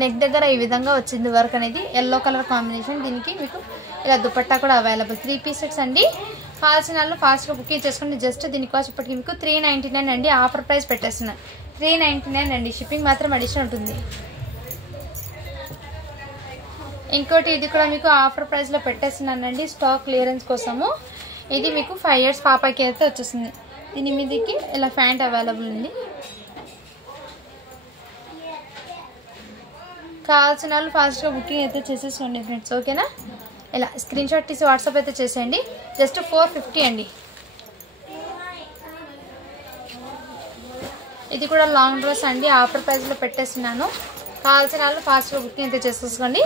నెక్ దగ్గర ఈ విధంగా వచ్చింది వర్క్ అనేది, ఎల్లో కలర్ కాంబినేషన్. దీనికి మీకు ఇలా దుపట్టా కూడా అవైలబుల్. 3 పీస్ సెట్స్ అండి. కావాల్సిన వాళ్ళు ఫాస్ట్గా బుకింగ్ చేసుకోండి. జస్ట్ దీని కాస్ట్ ఇప్పటికి మీకు 399 అండి. ఆఫర్ ప్రైస్ పెట్టేస్తున్నాను 399 అండి. షిప్పింగ్ మాత్రం అడిషనల్ ఉంటుంది. ఇంకోటి ఇది కూడా మీకు ఆఫర్ ప్రైస్లో పెట్టేస్తున్నానండి స్టాక్ క్లియరెన్స్ కోసము. ఇది మీకు 5 years పాపకి అయితే వచ్చేస్తుంది. దీని మీదకి ఇలా ప్యాంట్ అవైలబుల్ ఉంది. కావాల్సిన వాళ్ళు ఫాస్ట్గా బుకింగ్ అయితే చేసేసుకోండి ఫ్రెండ్స్, ఓకేనా. ఇలా స్క్రీన్ షాట్ తీసి వాట్సాప్ అయితే చేసేయండి. జస్ట్ 450 అండి. ఇది కూడా లాంగ్ డ్రెస్ అండి. ఆఫర్ ప్రైస్లో పెట్టేస్తున్నాను. కావాల్సిన వాళ్ళు ఫాస్ట్గా బుకింగ్ అయితే చేసేసుకోండి.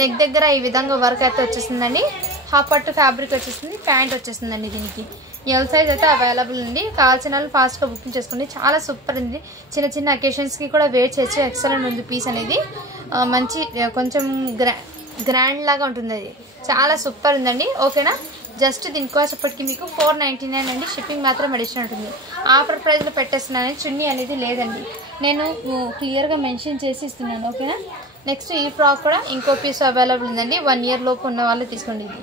నెక్ దగ్గర ఈ విధంగా వర్క్ అయితే వచ్చేసిందండి. హాఫ్ పట్టు ఫ్యాబ్రిక్ వచ్చేసింది. ప్యాంట్ వచ్చేసిందండి. దీనికి ఎల్ సైజ్ అయితే అవైలబుల్ ఉంది. కావాల్సిన వాళ్ళు ఫాస్ట్గా బుకింగ్ చేసుకోండి. చాలా సూపర్ ఉంది. చిన్న చిన్న అకేషన్స్కి కూడా వేర్ చేయొచ్చు. ఎక్సలెంట్ ఉంది పీస్ అనేది. మంచి కొంచెం గ్రాండ్ లాగా ఉంటుంది. అది చాలా సూపర్ ఉందండి, ఓకేనా. జస్ట్ దీని కాస్ట్ ఇప్పటికి మీకు 499 అండి. షిప్పింగ్ మాత్రం అడిషనల్ ఉంటుంది. ఆఫర్ ప్రైస్లో పెట్టేస్తున్నాను. చున్నీ అనేది లేదండి, నేను క్లియర్గా మెన్షన్ చేసి ఇస్తున్నాను, ఓకేనా. నెక్స్ట్ ఈ ఫ్రాక్ కూడా ఇంకో పీస్ అవైలబుల్ ఉందండి. 1 year లోపు ఉన్న వాళ్ళు తీసుకోండి. ఇది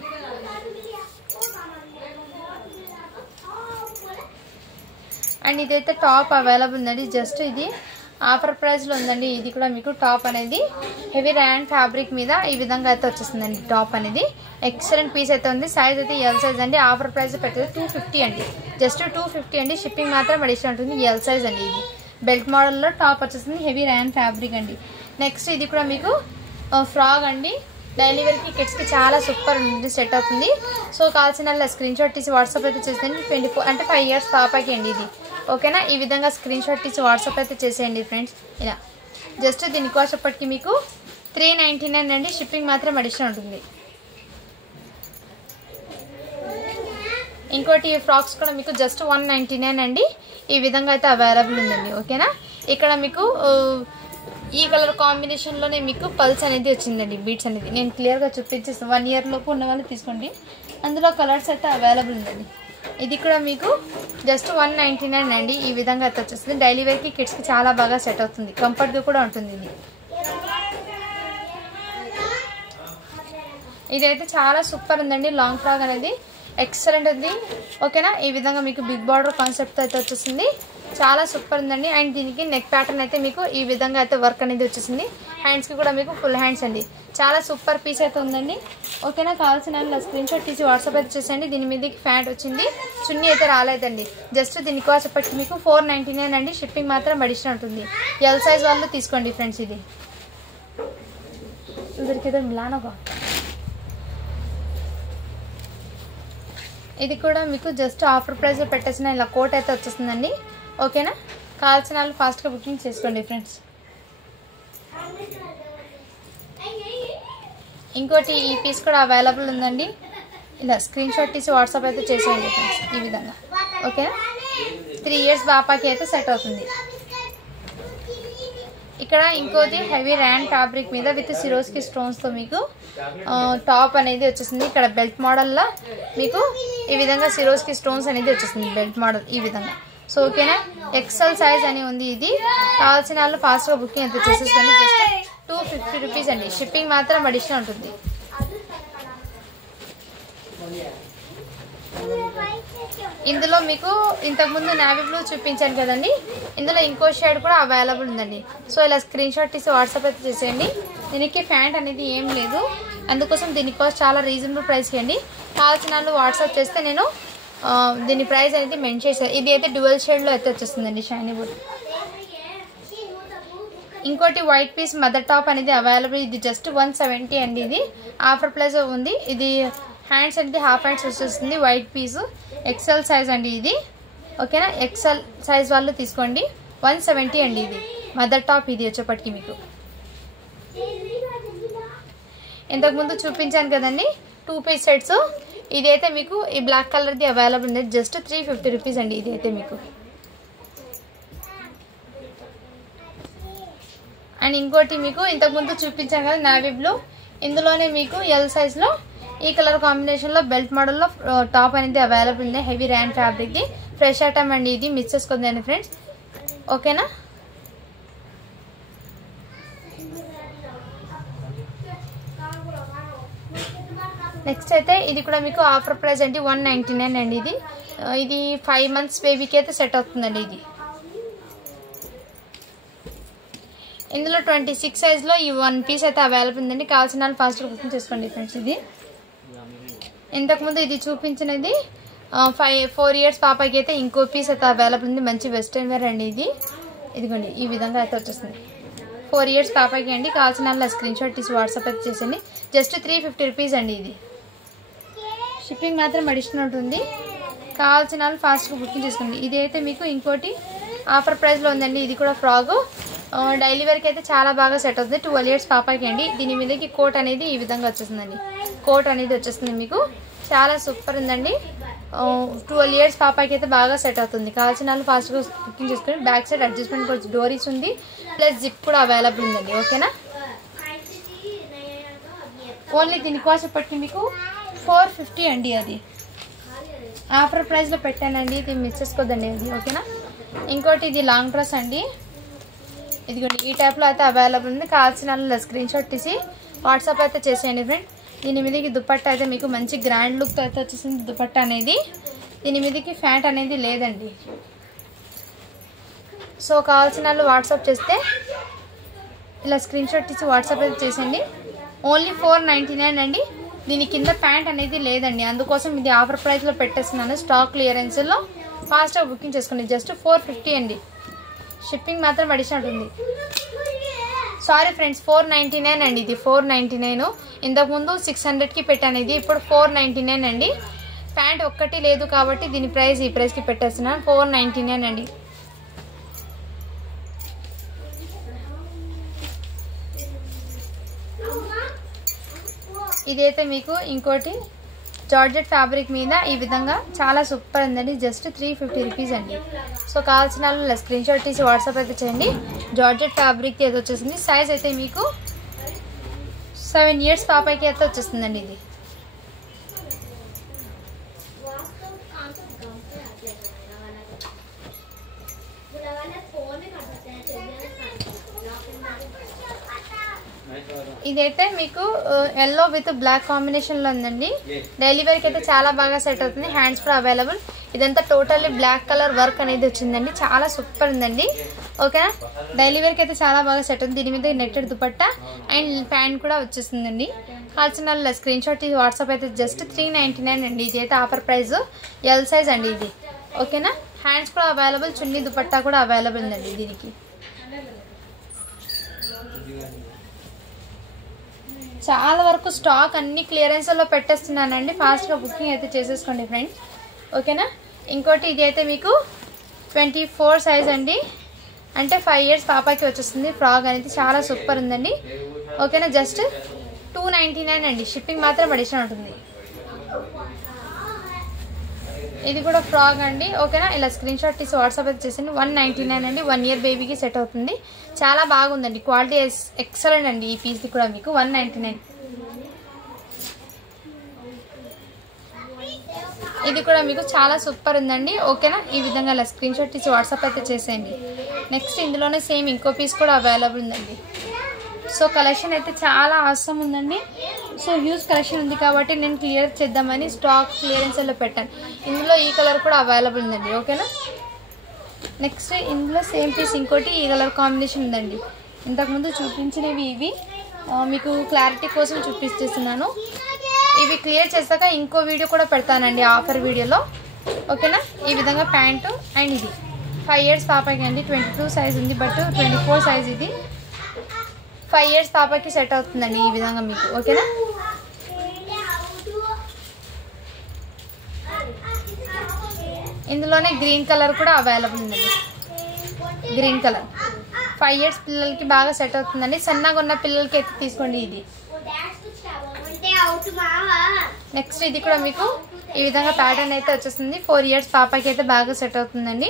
అండ్ ఇదైతే టాప్ అవైలబుల్ ఉందండి. జస్ట్ ఇది ఆఫర్ ప్రైస్లో ఉందండి. ఇది కూడా మీకు టాప్ అనేది హెవీ ర్యాన్ ఫ్యాబ్రిక్ మీద ఈ విధంగా అయితే వచ్చేస్తుందండి. టాప్ అనేది ఎక్సలెంట్ పీస్ అయితే ఉంది. సైజ్ అయితే ఎల్ సైజ్ అండి. ఆఫర్ ప్రైస్ పెట్టేది 250 అండి. జస్ట్ 250 అండి. షిప్పింగ్ మాత్రం అడిషనల్ ఉంటుంది. ఎల్ సైజ్ అండి. ఇది బెల్ట్ మోడల్లో టాప్ వచ్చేస్తుంది. హెవీ ర్యాన్ ఫ్యాబ్రిక్ అండి. నెక్స్ట్ ఇది కూడా మీకు ఫ్రాక్ అండి. డైలీ వేర్కి కిడ్స్కి చాలా సూపర్ ఉంది, సెట్ అవుతుంది. సో కావాల్సిన స్క్రీన్ షాట్ తీసి వాట్సాప్ అయితే చేసేయండి. 24 అంటే 5 years పాపకి అండి ఇది, ఓకేనా. ఈ విధంగా స్క్రీన్ షాట్ తీసి వాట్సాప్ అయితే చేసేయండి ఫ్రెండ్స్. ఇలా జస్ట్ దీని కాస్ట్ అప్పటికి మీకు 399 అండి. షిప్పింగ్ మాత్రం అడిషనల్ ఉంటుంది. ఇంకోటి ఫ్రాక్స్ కూడా మీకు జస్ట్ 199 అండి. ఈ విధంగా అయితే అవైలబుల్ ఉందండి, ఓకేనా. ఇక్కడ మీకు ఈ కలర్ కాంబినేషన్లోనే మీకు పల్స్ అనేది వచ్చిందండి. బీట్స్ అనేది నేను క్లియర్గా చూపించేస్తాను. 1 year లోపు ఉన్న వాళ్ళు తీసుకోండి. అందులో కలర్స్ అయితే అవైలబుల్ ఉందండి. ఇది కూడా మీకు జస్ట్ 199 అండి. ఈ విధంగా అయితే వచ్చేస్తుంది. డైలీ వేర్కి కిడ్స్కి చాలా బాగా సెట్ అవుతుంది. కంఫర్ట్గా కూడా ఉంటుంది. ఇదైతే చాలా సూపర్ ఉందండి. లాంగ్ ఫ్రాక్ అనేది ఎక్సలెంట్ ఉంది, ఓకేనా. ఈ విధంగా మీకు బిగ్ బార్డర్ కాన్సెప్ట్ అయితే వచ్చేసింది. చాలా సూపర్ ఉందండి. అండ్ దీనికి నెక్ ప్యాటర్న్ అయితే మీకు ఈ విధంగా అయితే వర్క్ అనేది వచ్చేసింది. హ్యాండ్స్కి కూడా మీకు ఫుల్ హ్యాండ్స్ అండి. చాలా సూపర్ పీస్ అయితే ఉందండి, ఓకేనా. కావాల్సిన స్క్రీన్ షాట్ తీసి వాట్సాప్ అయితే చేసేయండి. దీని మీదకి ప్యాంట్ వచ్చింది. చున్నీ అయితే రాలేదండి. జస్ట్ దీని కాస్ట్ ఇప్పటికి మీకు 499 అండి. షిప్పింగ్ మాత్రం అడిషనల్ ఉంటుంది. ఎల్ సైజ్ వాళ్ళు తీసుకోండి ఫ్రెండ్స్. ఇది ఇద్దరికిదో మిలానోగా. ఇది కూడా మీకు జస్ట్ ఆఫర్ ప్రైస్లో పెట్టేసిన ఇలా కోట్ అయితే వచ్చేస్తుందండి, ఓకేనా. కావాల్సిన వాళ్ళు ఫాస్ట్గా బుకింగ్ చేసుకోండి ఫ్రెండ్స్. ఇంకోటి ఈ పీస్ కూడా అవైలబుల్ ఉందండి. ఇలా స్క్రీన్ షాట్ తీసి వాట్సాప్ అయితే చేసేయండి ఫ్రెండ్స్. ఈ విధంగా, ఓకేనా. 3 years పాపకి అయితే సెట్ అవుతుంది. ఇక్కడ ఇంకోటి హెవీ ర్యాన్ ఫ్యాబ్రిక్ మీద విత్ సిరోస్కి స్టోన్స్తో మీకు టాప్ అనేది వచ్చేసింది. ఇక్కడ బెల్ట్ మోడల్లో మీకు ఈ విధంగా సిరోస్కి స్టోన్స్ అనేది వచ్చేసింది. బెల్ట్ మోడల్ ఈ విధంగా. సో ఓకేనా. ఎక్సెల్ సైజ్ అని ఉంది. ఇది కావాల్సిన వాళ్ళు ఫాస్ట్గా బుకింగ్ అయితే చేసేసుకోండి. జస్ట్ 250 రూపీస్ అండి. షిప్పింగ్ మాత్రం అడిషనల్ ఉంటుంది. ఇందులో మీకు ఇంతకుముందు నావీ బ్లూ చూపించాను కదండి, ఇందులో ఇంకో షేడ్ కూడా అవైలబుల్ ఉందండి. సో ఇలా స్క్రీన్ షాట్ తీసి వాట్సాప్ అయితే చేసేయండి. దీనికి ప్యాంట్ అనేది ఏం లేదు, అందుకోసం దీని కాస్ట్ చాలా రీజనబుల్ ప్రైస్ అండి. కావాల్సిన వాళ్ళు వాట్సాప్ చేస్తే నేను దీని ప్రైస్ అనేది మెన్షన్ చేశాను. ఇది అయితే డ్యువల్ షేడ్లో అయితే వచ్చేస్తుందండి, షైనీ బుల్. ఇంకోటి వైట్ పీస్ మదర్ టాప్ అనేది అవైలబుల్. ఇది జస్ట్ 170 అండి. ఇది ఆఫర్ ప్రైస్ ఉంది. ఇది హ్యాండ్స్ అనేది హాఫ్ హ్యాండ్స్ వచ్చేస్తుంది. వైట్ పీస్ ఎక్సెల్ సైజ్ అండి ఇది, ఓకేనా. ఎక్సెల్ సైజ్ వాళ్ళు తీసుకోండి. 170 అండి. ఇది మదర్ టాప్. ఇది వచ్చేప్పటికి మీకు ఇంతకుముందు చూపించాను కదండి 2 పీస్ సెట్స్. ఇదైతే మీకు ఈ బ్లాక్ కలర్ది అవైలబుల్ ఉంది. జస్ట్ 350 రూపీస్ అండి. ఇది అయితే మీకు. అండ్ ఇంకోటి మీకు ఇంతకుముందు చూపించాను కదా నావీ బ్లూ, ఇందులోనే మీకు ఎల్ సైజ్లో ఈ కలర్ కాంబినేషన్లో బెల్ట్ మోడల్లో టాప్ అనేది అవైలబుల్ ఉంది. హెవీ ర్యాన్ ఫ్యాబ్రిక్ది ఫ్రెష్ ఐటమ్ అండి. ఇది మిస్ చేసుకోండి ఫ్రెండ్స్, ఓకేనా. నెక్స్ట్ అయితే ఇది కూడా మీకు ఆఫర్ ప్రైస్ అండి 199 అండి. ఇది 5 months బేబీకి అయితే సెట్ అవుతుందండి. ఇది ఇందులో 26 సైజ్లో ఈ 1 పీస్ అయితే అవైలబుల్ ఉందండి. కావాల్సిన వాళ్ళు ఫాస్ట్గా బుకింగ్ చేసుకోండి ఫ్రెండ్స్. ఇది ఇంతకుముందు ఇది చూపించినది 4 years పాపకి అయితే ఇంకో పీస్ అయితే అవైలబుల్ ఉంది. మంచి వెస్ట్రన్ వేర్ అండి. ఇదిగోండి ఈ విధంగా అయితే వచ్చేస్తుంది. 4 years పాపకి అండి. కావాల్సిన వాళ్ళు స్క్రీన్ షాట్ తీసి వాట్సాప్ అయితే చేసేయండి. జస్ట్ 350 రూపీస్ అండి. ఇది షిప్పింగ్ మాత్రం అడిషనల్ ఉంటుంది. కావాల్సిన వాళ్ళు ఫాస్ట్గా బుకింగ్ చేసుకోండి. ఇది అయితే మీకు ఇంకోటి ఆఫర్ ప్రైస్లో ఉందండి. ఇది కూడా ఫ్రాక్ డైలీ వేర్కి అయితే చాలా బాగా సెట్ అవుతుంది. 12 years పాపకి అండి. దీని మీదకి కోట్ అనేది ఈ విధంగా వచ్చేస్తుందండి. కోట్ అనేది వచ్చేస్తుంది మీకు. చాలా సూపర్ ఉందండి. 12 years పాపకి అయితే బాగా సెట్ అవుతుంది. కావాల్సిన వాళ్ళు ఫాస్ట్గా బుకింగ్ చేసుకుని బ్యాక్ సైడ్ అడ్జస్ట్మెంట్ కూడా డోరీస్ ఉంది. ప్లస్ జిప్ కూడా అవైలబుల్ ఉందండి. ఓకేనా. ఓన్లీ దీని కాస్ట్ పట్టి మీకు 450 అండి. అది ఆఫర్ ప్రైస్లో పెట్టానండి. ఇది మిస్ చేసుకోద్దండి. అది ఓకేనా. ఇంకోటి ఇది లాంగ్ డ్రెస్ అండి. ఇదిగోండి ఈ టైప్లో అయితే అవైలబుల్ ఉంది. కావాల్సిన వాళ్ళు స్క్రీన్ షాట్ తీసి వాట్సాప్ అయితే చేసేయండి ఫ్రెండ్. దీని మీదకి దుపట్టా అయితే మీకు మంచి గ్రాండ్ లుక్ అయితే వచ్చేసింది. దుపట్టా అనేది దీని మీదకి ఫ్యాంట్ అనేది లేదండి. సో కావాల్సిన వాళ్ళు వాట్సాప్ చేస్తే ఇలా స్క్రీన్ షాట్ తీసి వాట్సాప్ అయితే చేసేయండి. ఓన్లీ 499 అండి. దీని కింద ప్యాంట్ అనేది లేదండి. అందుకోసం ఇది ఆఫర్ ప్రైస్లో పెట్టేస్తున్నాను. స్టాక్ క్లియరెన్స్లో ఫాస్ట్గా బుకింగ్ చేసుకోండి. జస్ట్ 450 అండి. షిప్పింగ్ మాత్రం అడిషనల్ ఉంది. సారీ ఫ్రెండ్స్ 499 అండి. ఇది 499. ఇంతకుముందు 600కి పెట్టాను. ఇది ఇప్పుడు 499 అండి. ప్యాంట్ ఒక్కటి లేదు కాబట్టి దీని ప్రైస్ ఈ ప్రైస్కి పెట్టేస్తున్నాను. 499 అండి. ఇదైతే మీకు ఇంకోటి జార్జెట్ ఫ్యాబ్రిక్ మీద ఈ విధంగా చాలా సూపర్ ఉందండి. జస్ట్ 350 రూపీస్ అండి. సో కావాల్సిన వాళ్ళు స్క్రీన్ షాట్ తీసి వాట్సాప్ అయితే చేయండి. జార్జెట్ ఫ్యాబ్రిక్ ఏదో వచ్చేసింది. సైజ్ అయితే మీకు 7 years పాపకి అయితే వచ్చేస్తుందండి. ఇది ఇదైతే మీకు ఎల్లో విత్ బ్లాక్ కాంబినేషన్లో ఉందండి. డైలీ వేర్కి అయితే చాలా బాగా సెట్ అవుతుంది. హ్యాండ్స్ కూడా అవైలబుల్. ఇదంతా టోటల్లీ బ్లాక్ కలర్ వర్క్ అనేది వచ్చిందండి. చాలా సూపర్ ఉందండి. ఓకేనా. డైలీ వేర్కి అయితే చాలా బాగా సెట్ అవుతుంది. దీని మీద నెట్టెడ్ దుపట్టా అండ్ ప్యాంట్ కూడా వచ్చేస్తుందండి. కాల్చిన స్క్రీన్ షాట్ ఇది వాట్సాప్ అయితే జస్ట్ 399 అండి. ఇది అయితే ఆఫర్ ప్రైస్ ఎల్ సైజ్ అండి. ఇది ఓకేనా. హ్యాండ్స్ కూడా అవైలబుల్. చున్నీ దుపట్టా కూడా అవైలబుల్ ఉందండి. దీనికి చాలా వరకు స్టాక్ అన్ని క్లియరెన్స్లో పెట్టేస్తున్నానండి. ఫాస్ట్గా బుకింగ్ అయితే చేసేసుకోండి ఫ్రెండ్స్. ఓకేనా. ఇంకోటి ఇది అయితే మీకు 24 సైజ్ అండి. అంటే 5 years పాపకి వచ్చేస్తుంది. ఫ్రాక్ అనేది చాలా సూపర్ ఉందండి. ఓకేనా. జస్ట్ 299 అండి. షిప్పింగ్ మాత్రం అడిషనల్ ఉంటుంది. ఇది కూడా ఫ్రాక్ అండి. ఓకేనా. ఇలా స్క్రీన్ షాట్ తీసి వాట్సాప్ అయితే చేసింది. 199 అండి. 1 year బేబీకి సెట్ అవుతుంది. చాలా బాగుందండి. క్వాలిటీ ఎక్సలెంట్ అండి. ఈ పీస్ది కూడా మీకు 199. ఇది కూడా మీకు చాలా సూపర్ ఉందండి. ఓకేనా. ఈ విధంగా ఇలా స్క్రీన్ షాట్ తీసి వాట్సాప్ అయితే చేసేయండి. నెక్స్ట్ ఇందులోనే సేమ్ ఇంకో పీస్ కూడా అవైలబుల్ ఉందండి. సో కలెక్షన్ అయితే చాలా అవసరం ఉందండి. సో హ్యూజ్ కలెక్షన్ ఉంది కాబట్టి నేను క్లియర్ చేద్దామని స్టాక్ క్లియరెన్స్లో పెట్టాను. ఇందులో ఈ కలర్ కూడా అవైలబుల్ ఉందండి. ఓకేనా. నెక్స్ట్ ఇందులో సేమ్ పీస్ ఇంకోటి ఈ కలర్ కాంబినేషన్ ఉందండి. ఇంతకుముందు చూపించినవి ఇవి మీకు క్లారిటీ కోసం చూపిస్తున్నాను. ఇవి క్లియర్ చేశాక ఇంకో వీడియో కూడా పెడతానండి ఆఫర్ వీడియోలో. ఓకేనా. ఈ విధంగా ప్యాంటు అండ్ ఇది 5 years పాపకి అండి. 22 సైజ్ ఉంది బట్ 24 సైజ్. ఇది 5 years పాపకి సెట్ అవుతుందండి ఈ విధంగా మీకు. ఓకేనా. ఇందులోనే గ్రీన్ కలర్ కూడా అవైలబుల్ ఉందండి. గ్రీన్ కలర్ 5 years పిల్లలకి బాగా సెట్ అవుతుందండి. సన్నగా ఉన్న పిల్లలకి అయితే తీసుకోండి. ఇది నెక్స్ట్ ఇది కూడా మీకు ఈ విధంగా ప్యాటర్న్ అయితే వచ్చేస్తుంది. 4 years పాపకి అయితే బాగా సెట్ అవుతుందండి.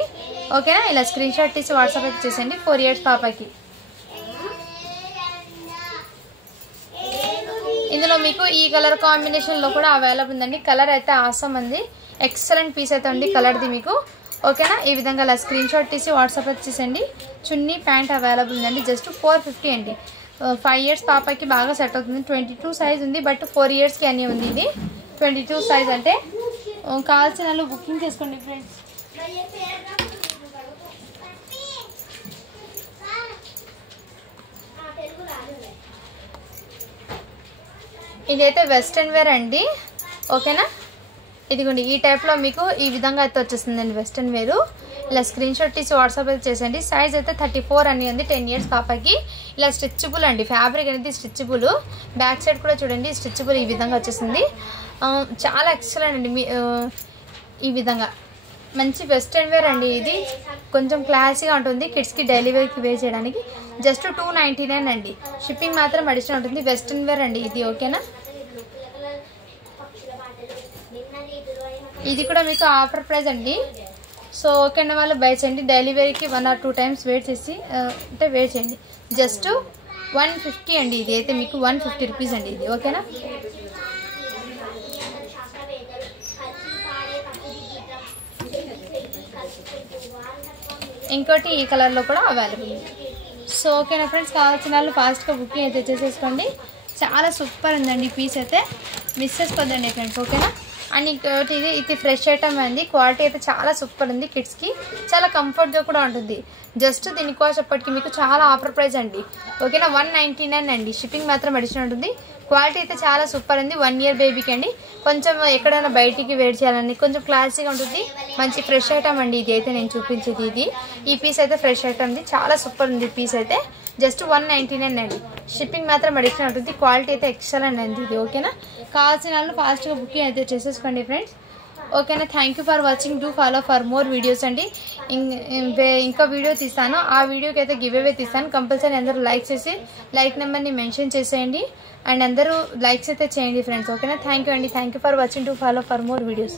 ఓకేనా. ఇలా స్క్రీన్ షాట్ తీసి వాట్సాప్ అయితే చేసేయండి. 4 years పాపకి. ఇందులో మీకు ఈ కలర్ కాంబినేషన్లో కూడా అవైలబుల్ ఉందండి. కలర్ అయితే ఆసమ్ అండి. ఎక్సలెంట్ పీస్ అయితే ఉంది కలర్ది మీకు. ఓకేనా. ఈ విధంగా ఇలా స్క్రీన్ షాట్ తీసి వాట్సాప్ అయితే చేసేయండి. చున్నీ ప్యాంట్ అవైలబుల్ ఉందండి. జస్ట్ 450 అండి. 5 years పాపకి బాగా సెట్ అవుతుంది. 22 సైజ్ ఉంది, బట్ 4 yearsకి అన్నీ ఉంది. ఇది 22 సైజ్ అంటే కావాల్సిన వాళ్ళు బుకింగ్ చేసుకోండి ఫ్రెండ్స్. ఇదైతే వెస్ట్రన్ వేర్ అండి, ఓకేనా. ఇదిగోండి ఈ టైప్లో మీకు ఈ విధంగా అయితే వచ్చేస్తుందండి వెస్ట్రన్ వేరు. ఇలా స్క్రీన్ షాట్ తీసి వాట్సాప్ అయితే చేసండి. సైజ్ అయితే 34 అని ఉంది, 10 years పాపకి. ఇలా స్ట్రెచబుల్ అండి, ఫ్యాబ్రిక్ అనేది స్ట్రెచబుల్. బ్యాక్ సైడ్ కూడా చూడండి స్ట్రెచబుల్ ఈ విధంగా వచ్చేసింది. చాలా ఎక్సలెంట్ అండి. ఈ విధంగా మంచి వెస్ట్రన్ వేర్ అండి. ఇది కొంచెం క్లాసీగా ఉంటుంది, కిడ్స్కి డైలీ వేర్కి వేర్ చేయడానికి. జస్ట్ 299 అండి. షిప్పింగ్ మాత్రం అడిషనల్ ఉంటుంది. వెస్ట్రన్ వేర్ అండి ఇది, ఓకేనా. ఇది కూడా మీకు ఆఫర్ ప్రైస్ అండి. సో ఓకేనా, వాళ్ళు బై చేయండి. డైలీ వేర్కి 1 or 2 times వేర్ చేసి అంటే వేర్ చేయండి. జస్ట్ 150 అండి. ఇది అయితే మీకు 150 రూపీస్ అండి ఇది, ఓకేనా. ఇంకోటి ఈ కలర్లో కూడా అవైలబుల్. సో ఓకేనా ఫ్రెండ్స్, కావాల్సిన వాళ్ళు ఫాస్ట్గా బుకింగ్ అయితే చేసేసుకోండి. చాలా సూపర్ ఉందండి పీస్ అయితే, మిస్ చేసుకోద్దండి ఫ్రెండ్స్, ఓకేనా. అండ్ ఇంకోటి ఇది ఫ్రెష్ ఐటమ్ అండి. క్వాలిటీ అయితే చాలా సూపర్ ఉంది. కిడ్స్కి చాలా కంఫర్ట్గా కూడా ఉంటుంది. జస్ట్ దీని కాస్ట్ అప్పటికి మీకు చాలా ఆఫర్ ప్రైస్ అండి, ఓకేనా. 199 అండి. షిప్పింగ్ మాత్రం అడిషనల్ ఉంటుంది. క్వాలిటీ అయితే చాలా సూపర్ ఉంది. 1 year బేబీకి అండి. కొంచెం ఎక్కడైనా బయటికి వేర్ చేయాలండి, కొంచెం క్లాసీగా ఉంటుంది. మంచి ఫ్రెష్ ఐటమ్ అండి ఇది అయితే నేను చూపించేది. ఇది ఈ పీస్ అయితే ఫ్రెష్ ఐటమ్ ఉంది, చాలా సూపర్ ఉంది పీస్ అయితే. జస్ట్ 199 అండి. షిప్పింగ్ మాత్రం అడిషనల్ ఉంటుంది. క్వాలిటీ అయితే ఎక్సలెంట్ అండి ఇది, ఓకేనా. కావాల్సిన వాళ్ళు ఫాస్ట్గా బుకింగ్ అయితే చేసేసుకోండి ఫ్రెండ్స్, ఓకేనా. Thank you for watching. Do follow for more videos అండి. ఇంకా వీడియో తీస్తాను, ఆ వీడియోకి అయితే గివ్ అవే తీస్తాను. కంపల్సరీ అందరూ లైక్ చేసి లైక్ నెంబర్ని మెన్షన్ చేసేయండి. అండ్ అందరూ లైక్స్ అయితే చేయండి ఫ్రెండ్స్, ఓకేనా. థ్యాంక్ యూ అండి. Thank you for watching. Do follow for more videos.